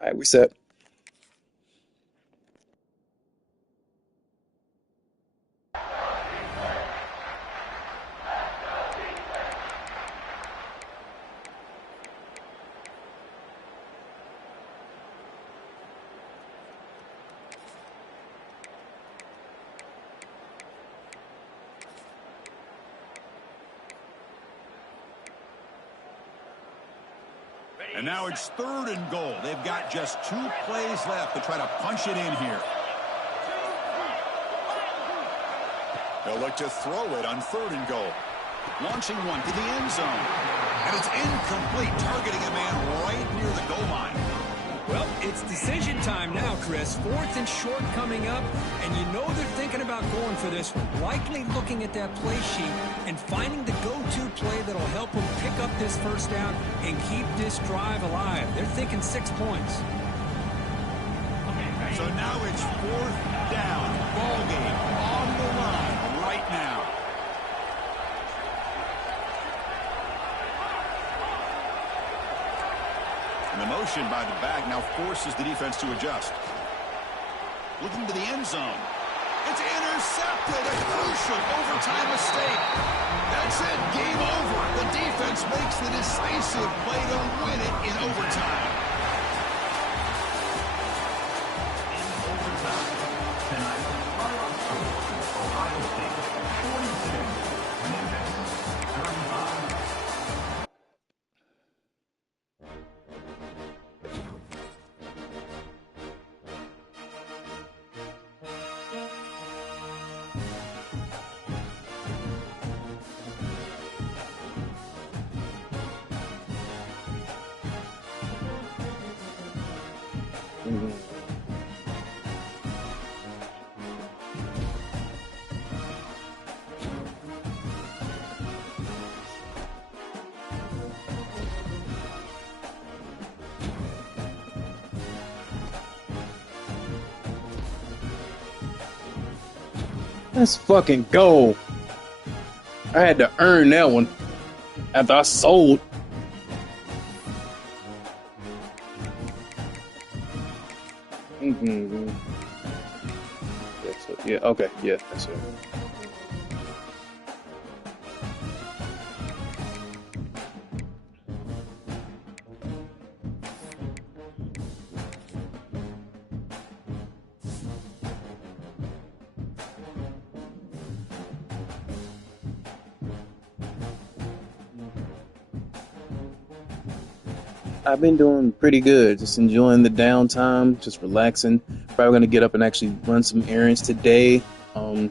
All right, we set. And now it's third and goal. They've got just 2 plays left to try to punch it in here. They'll look to throw it on third and goal. Launching one to the end zone. And it's incomplete, targeting a man right near the goal line. Well, it's decision time now, Chris. 4th and short coming up, and you know they're thinking about going for this one. Likely looking at that play sheet and finding the go-to play that'll help them pick up this first down and keep this drive alive. They're thinking 6 points. So now it's 4th down. Ball game on the line right now. And the motion by the back now forces the defense to adjust. Looking to the end zone. It's intercepted. A crucial overtime mistake. That's it. Game over. The defense makes the decisive play to win it in overtime. Ohio State 46, Memphis 35. Let's fucking go. I had to earn that one after I sold. Yeah, so, yeah, okay, yeah, that's it. I've been doing pretty good, just enjoying the downtime, just relaxing. Probably going to get up and actually run some errands today. See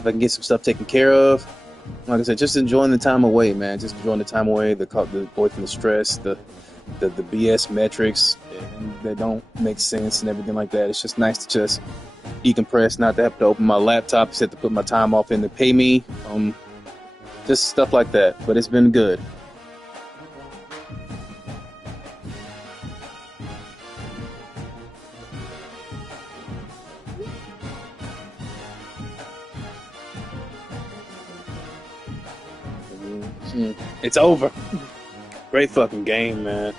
if I can get some stuff taken care of. Like I said, just enjoying the time away, man. Just enjoying the time away, the away from the stress, the BS metrics that don't make sense and everything like that. It's just nice to just decompress, not to have to open my laptop, just have to put my time off in to pay me, just stuff like that. But it's been good. It's over. Great fucking game, man.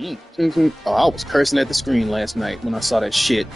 Oh, I was cursing at the screen last night when I saw that shit.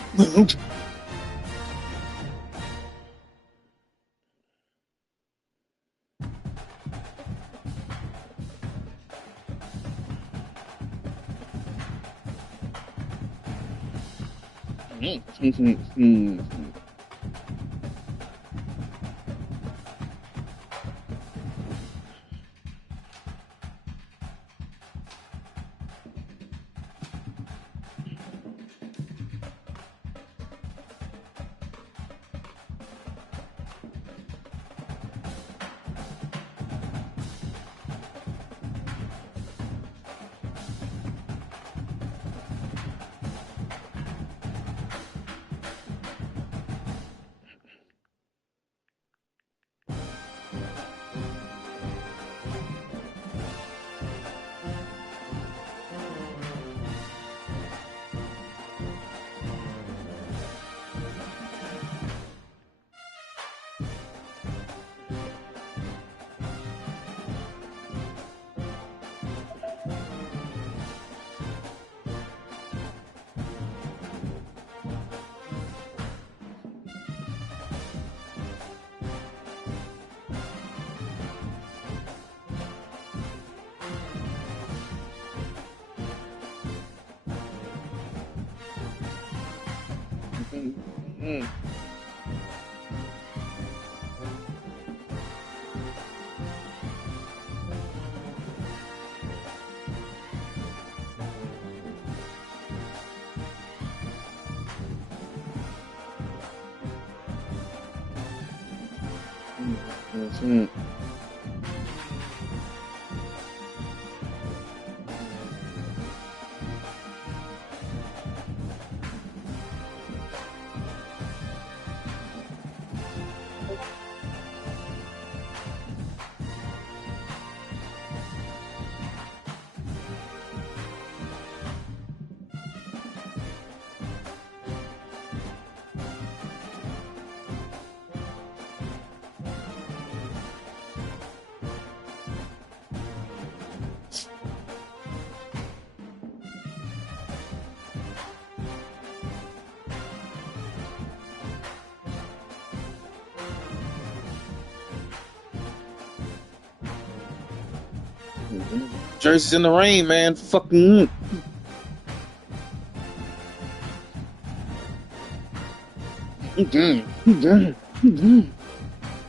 Jerseys in the rain, man. Fucking.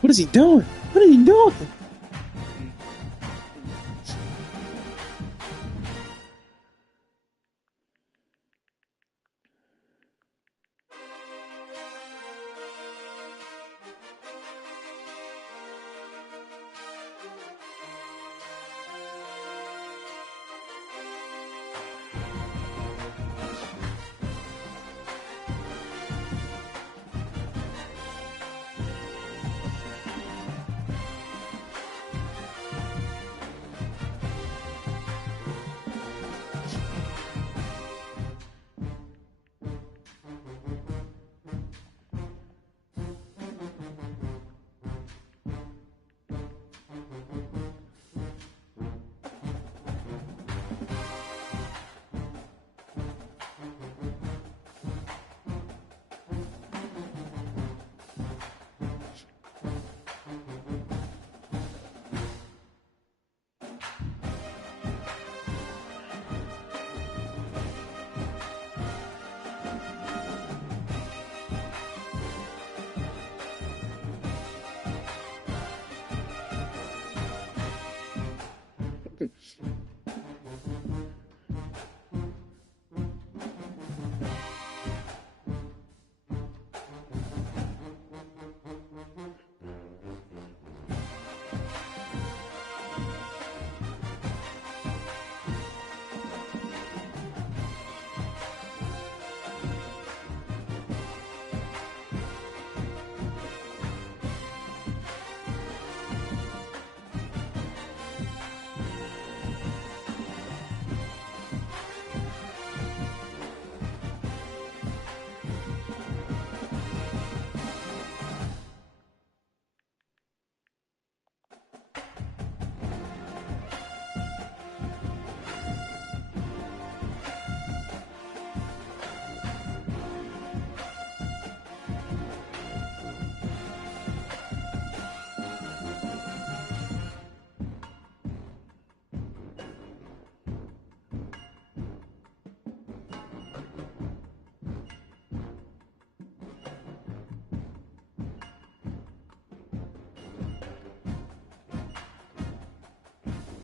What is he doing? What are you doing?